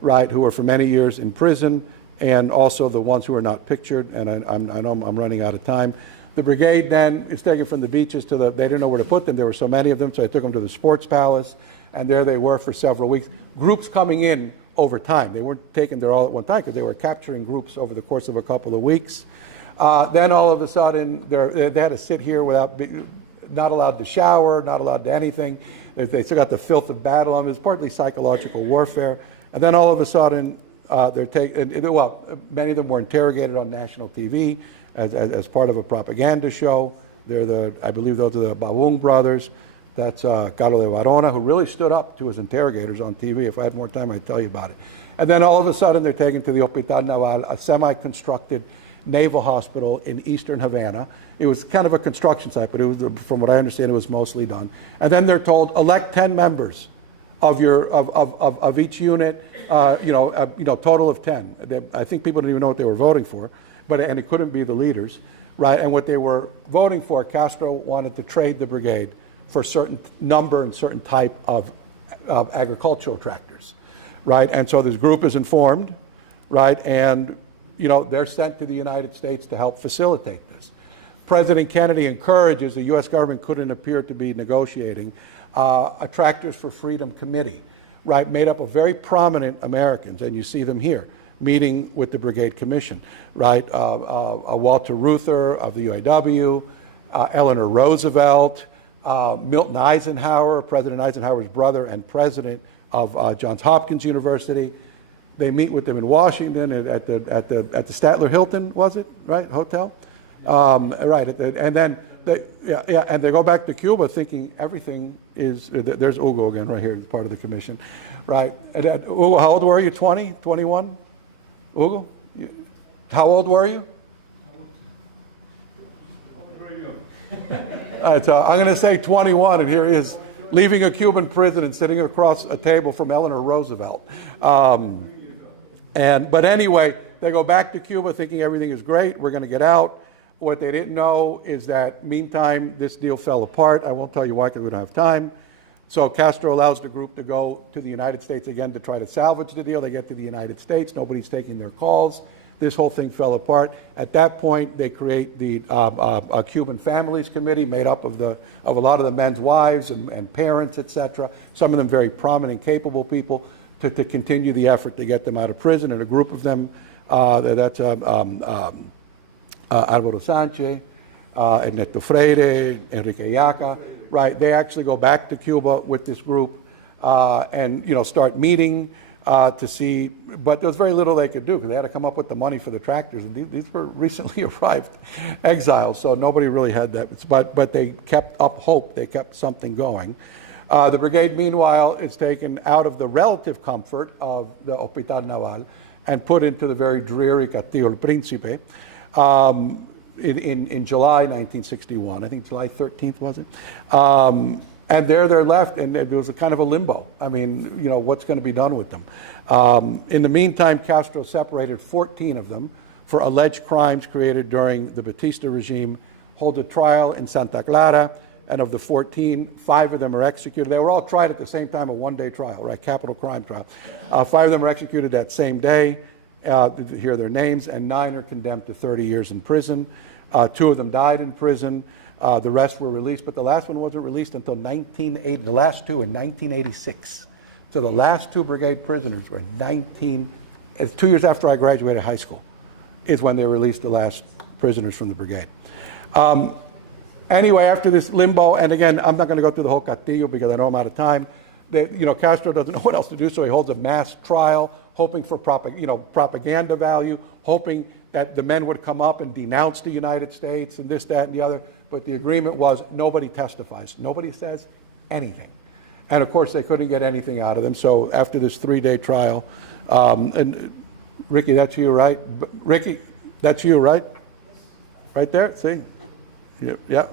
right, who are for many years in prison, and also the ones who are not pictured, and I know I'm running out of time. The brigade then is taken from the beaches to they didn't know where to put them. There were so many of them, so they took them to the sports palace, and there they were for several weeks. Groups coming in over time. They weren't taken there all at one time because they were capturing groups over the course of a couple of weeks. Then all of a sudden, they had to sit here without, not allowed to shower, not allowed to anything. They still got the filth of battle on them. It was partly psychological warfare. And then all of a sudden, they're taken, well, many of them were interrogated on national TV as part of a propaganda show. They're I believe those are the B.A.en brothers. That's Carlos de Varona, who really stood up to his interrogators on TV. If I had more time, I'd tell you about it. And then all of a sudden, they're taken to the Hospital Naval, a semi-constructed naval hospital in eastern Havana. It was kind of a construction site, but it was, from what I understand, it was mostly done. And then they're told, elect 10 members of each unit, total of 10. I think people didn't even know what they were voting for, and it couldn't be the leaders, right? And what they were voting for, Castro wanted to trade the brigade for a certain number and certain type of agricultural tractors, right? And so this group is informed, right? And they're sent to the United States to help facilitate this. President Kennedy encourages, the U.S. government couldn't appear to be negotiating, a Tractors for Freedom committee, right, made up of very prominent Americans, and you see them here, meeting with the Brigade Commission, right? Walter Reuther of the UAW, Eleanor Roosevelt, Milton Eisenhower, President Eisenhower's brother and president of Johns Hopkins University. They meet with them in Washington at the Statler Hilton, was it, right, hotel? Right, and then and they go back to Cuba thinking everything is, there's Hugo again right here, part of the commission, right? Hugo, how old were you, 20, 21? Hugo, how old were you? All right, so I'm going to say 21, and here he is leaving a Cuban prison and sitting across a table from Eleanor Roosevelt. But anyway, they go back to Cuba thinking everything is great, we're going to get out. What they didn't know is that, meantime, this deal fell apart. I won't tell you why because we don't have time. So Castro allows the group to go to the United States again to try to salvage the deal. They get to the United States. Nobody's taking their calls. This whole thing fell apart. At that point, they create the Cuban Families Committee made up of a lot of the men's wives and parents, etc. Some of them very prominent, capable people to continue the effort to get them out of prison. And a group of them, that's Alvaro Sanchez, Ernesto Freire, Enrique Yaca, right? They actually go back to Cuba with this group and start meeting to see, but there was very little they could do because they had to come up with the money for the tractors. And these were recently arrived exiles, so nobody really had that. But they kept up hope. They kept something going. The brigade, meanwhile, is taken out of the relative comfort of the Hospital Naval and put into the very dreary Castillo El Príncipe. In July 1961, I think July 13th, was it? And there they're left, and there was a kind of a limbo. I mean, what's going to be done with them? In the meantime, Castro separated 14 of them for alleged crimes created during the Batista regime hold a trial in Santa Clara, and of the 14, 5 of them are executed. They were all tried at the same time, a one-day trial, right, capital crime trial. 5 of them are executed that same day. Here are their names, and 9 are condemned to 30 years in prison. 2 of them died in prison. The rest were released, but the last one wasn't released until 1980, the last 2 in 1986. So the last 2 brigade prisoners were 2 years after I graduated high school is when they released the last prisoners from the brigade. Anyway, after this limbo, and again, I'm not going to go through the whole Castillo because I know I'm out of time. Castro doesn't know what else to do, so he holds a mass trial, hoping for propaganda value, hoping that the men would come up and denounce the United States and this, that, and the other. But the agreement was nobody testifies. Nobody says anything. And of course, they couldn't get anything out of them. So after this 3-day trial, and Ricky, that's you, right? Ricky, that's you, right? Right there, see? Yeah.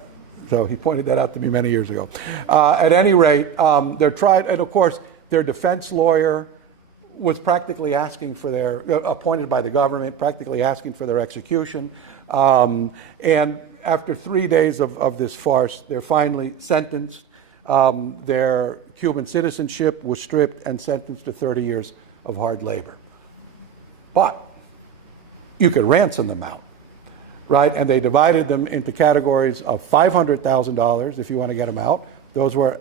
So he pointed that out to me many years ago. At any rate, they're tried, and of course, their defense lawyer was practically asking for their, appointed by the government, practically asking for their execution. And after 3 days of this farce, they're finally sentenced. Their Cuban citizenship was stripped and sentenced to 30 years of hard labor. But you could ransom them out, right? And they divided them into categories of $500,000 if you want to get them out. Those were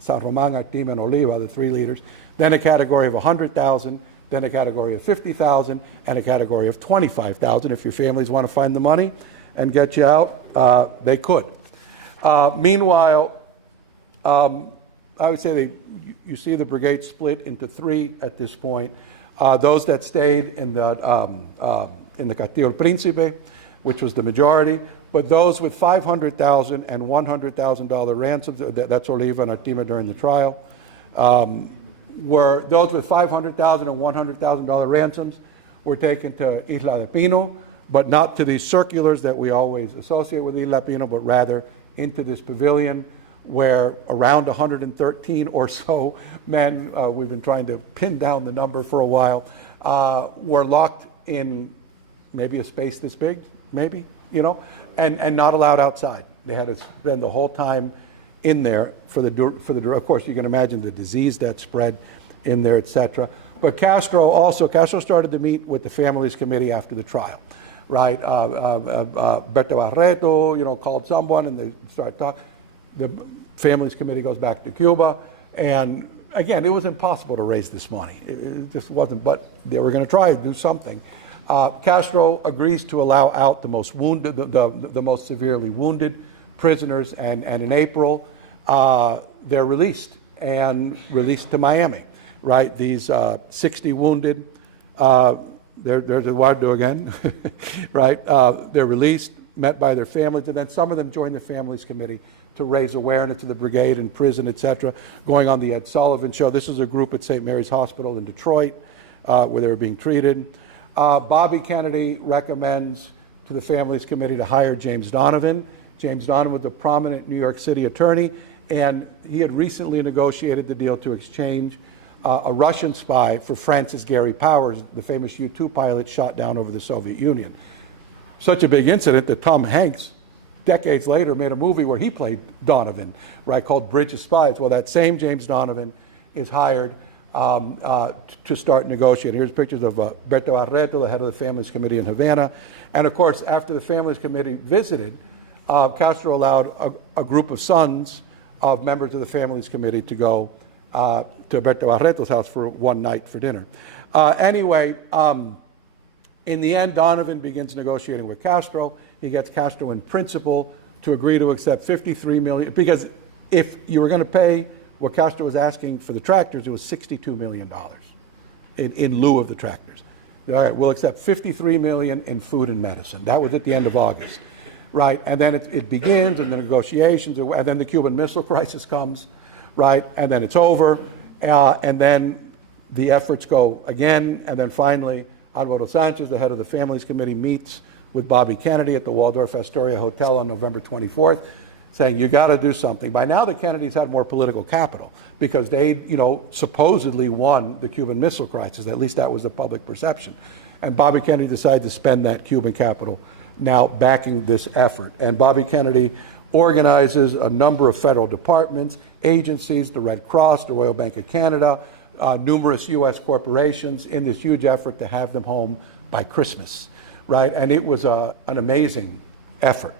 San Roman, Artima, and Oliva, the 3 leaders. Then a category of $100,000, then a category of $50,000, and a category of $25,000. If your families want to find the money and get you out, they could. Meanwhile, I would say you see the brigade split into 3 at this point. Those that stayed in the Castillo del Príncipe, which was the majority, but those with $500,000 and $100,000 ransoms, that's Oliva and Artima during the trial, were those with $500,000 and $100,000 ransoms were taken to Isla de Pino, but not to these circulars that we always associate with Isla de Pino, but rather into this pavilion where around 113 or so men, we've been trying to pin down the number for a while, were locked in maybe a space this big, maybe, and not allowed outside. They had to spend the whole time in there for the of course, you can imagine the disease that spread in there, etc. But Castro started to meet with the Families Committee after the trial, right? Berto Barreto, called someone and they started talking. The Families Committee goes back to Cuba, and again, it was impossible to raise this money. It just wasn't, but they were going to try to do something. Castro agrees to allow out the most wounded, the most severely wounded prisoners, and in April, they're released to Miami, right? These 60 wounded, there's Eduardo again, right? They're released, met by their families, and then some of them join the Families Committee to raise awareness of the brigade in prison, etc., going on the Ed Sullivan Show. This is a group at St. Mary's Hospital in Detroit where they were being treated. Bobby Kennedy recommends to the Families Committee to hire James Donovan. James Donovan was a prominent New York City attorney, and he had recently negotiated the deal to exchange a Russian spy for Francis Gary Powers, the famous U-2 pilot shot down over the Soviet Union. Such a big incident that Tom Hanks, decades later, made a movie where he played Donovan, right, called Bridge of Spies. Well, that same James Donovan is hired to start negotiating. Here's pictures of Berto Barreto, the head of the Families Committee in Havana. And of course, after the Families Committee visited, Castro allowed a group of sons of members of the Families Committee to go to Berto Barreto's house for one night for dinner. Anyway, in the end, Donovan begins negotiating with Castro. He gets Castro in principle to agree to accept $53 million, because if you were going to pay what Castro was asking for the tractors, it was $62 million in lieu of the tractors. All right, we'll accept $53 million in food and medicine. That was at the end of August, right? And then it begins, and the negotiations, and then the Cuban Missile Crisis comes, right? And then it's over, and then the efforts go again, and then finally, Alvaro Sanchez, the head of the Families Committee, meets with Bobby Kennedy at the Waldorf Astoria Hotel on November 24th, saying you got to do something. By now, the Kennedys had more political capital because they, supposedly won the Cuban Missile Crisis. At least that was the public perception. And Bobby Kennedy decided to spend that Cuban capital now backing this effort. And Bobby Kennedy organizes a number of federal departments, agencies, the Red Cross, the Royal Bank of Canada, numerous U.S. corporations in this huge effort to have them home by Christmas, right? And it was an amazing effort.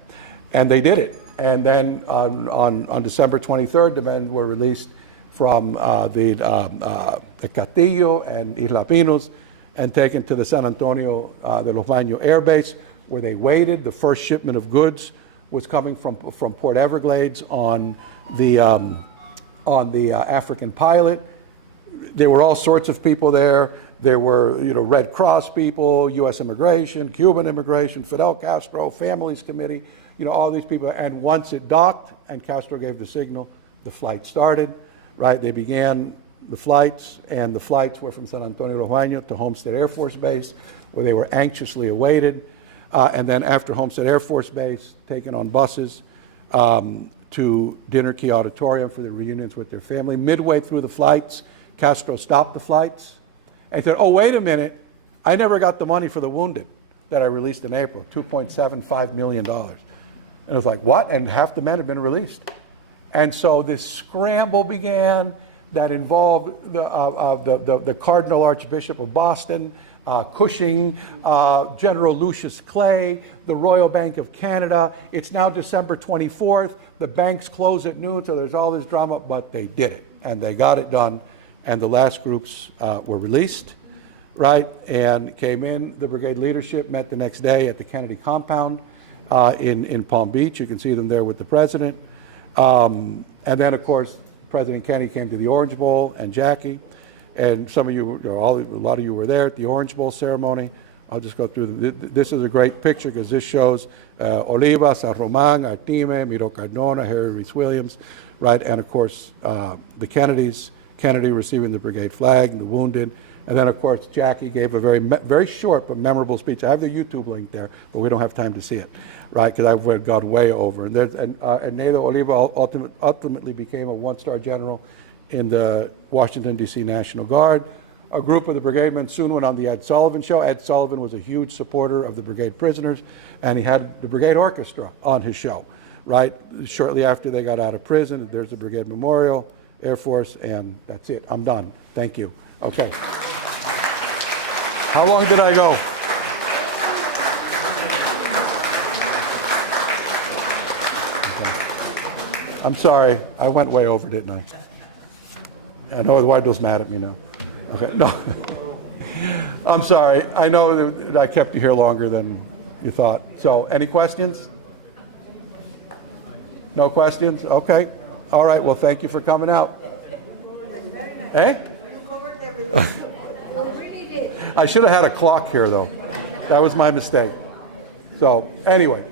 And they did it. And then on December 23rd, the men were released from the Castillo and Isla Pinos and taken to the San Antonio de los Baños Air Base, where they waited. The first shipment of goods was coming from Port Everglades on the African pilot. There were all sorts of people there. There were, Red Cross people, U.S. immigration, Cuban immigration, Fidel Castro, Families Committee, all these people. And once it docked and Castro gave the signal, the flight started, right? They began the flights, and the flights were from San Antonio de los Baños to Homestead Air Force Base, where they were anxiously awaited. And then after Homestead Air Force Base, taken on buses to Dinner Key Auditorium for the reunions with their family. Midway through the flights, Castro stopped the flights and said, oh, wait a minute, I never got the money for the wounded that I released in April, $2.75 million. And I was like, what? And half the men had been released. And so this scramble began that involved the Cardinal Archbishop of Boston, Cushing, General Lucius Clay, the Royal Bank of Canada. It's now December 24th. The banks close at noon, so there's all this drama, but they did it, and they got it done. And the last groups were released, right, and came in. The brigade leadership met the next day at the Kennedy compound in Palm Beach. You can see them there with the president. And then, of course, President Kennedy came to the Orange Bowl, and Jackie. And some of you, a lot of you were there at the Orange Bowl ceremony. I'll just go through them. This is a great picture because this shows Oliva, San Román, Artime, Miro Cardona, Harry Reese Williams, right? And of course, the Kennedys, Kennedy receiving the brigade flag and the wounded. And then, of course, Jackie gave a very short but memorable speech. I have the YouTube link there, but we don't have time to see it, right? Because I've gone way over. And Nado Oliva ultimately became a one-star general in the Washington, D.C. National Guard. A group of the brigade men soon went on the Ed Sullivan Show. Ed Sullivan was a huge supporter of the brigade prisoners, and he had the brigade orchestra on his show, right? Shortly after they got out of prison, there's the brigade memorial, Air Force, and that's it. I'm done. Thank you. Okay. How long did I go? Okay. I'm sorry. I went way over, didn't I? I know Eduardo's mad at me now. Okay, no. I'm sorry. I know that I kept you here longer than you thought. So, any questions? No questions? Okay. All right. Well, thank you for coming out. Eh? I should have had a clock here, though. That was my mistake. So, anyway.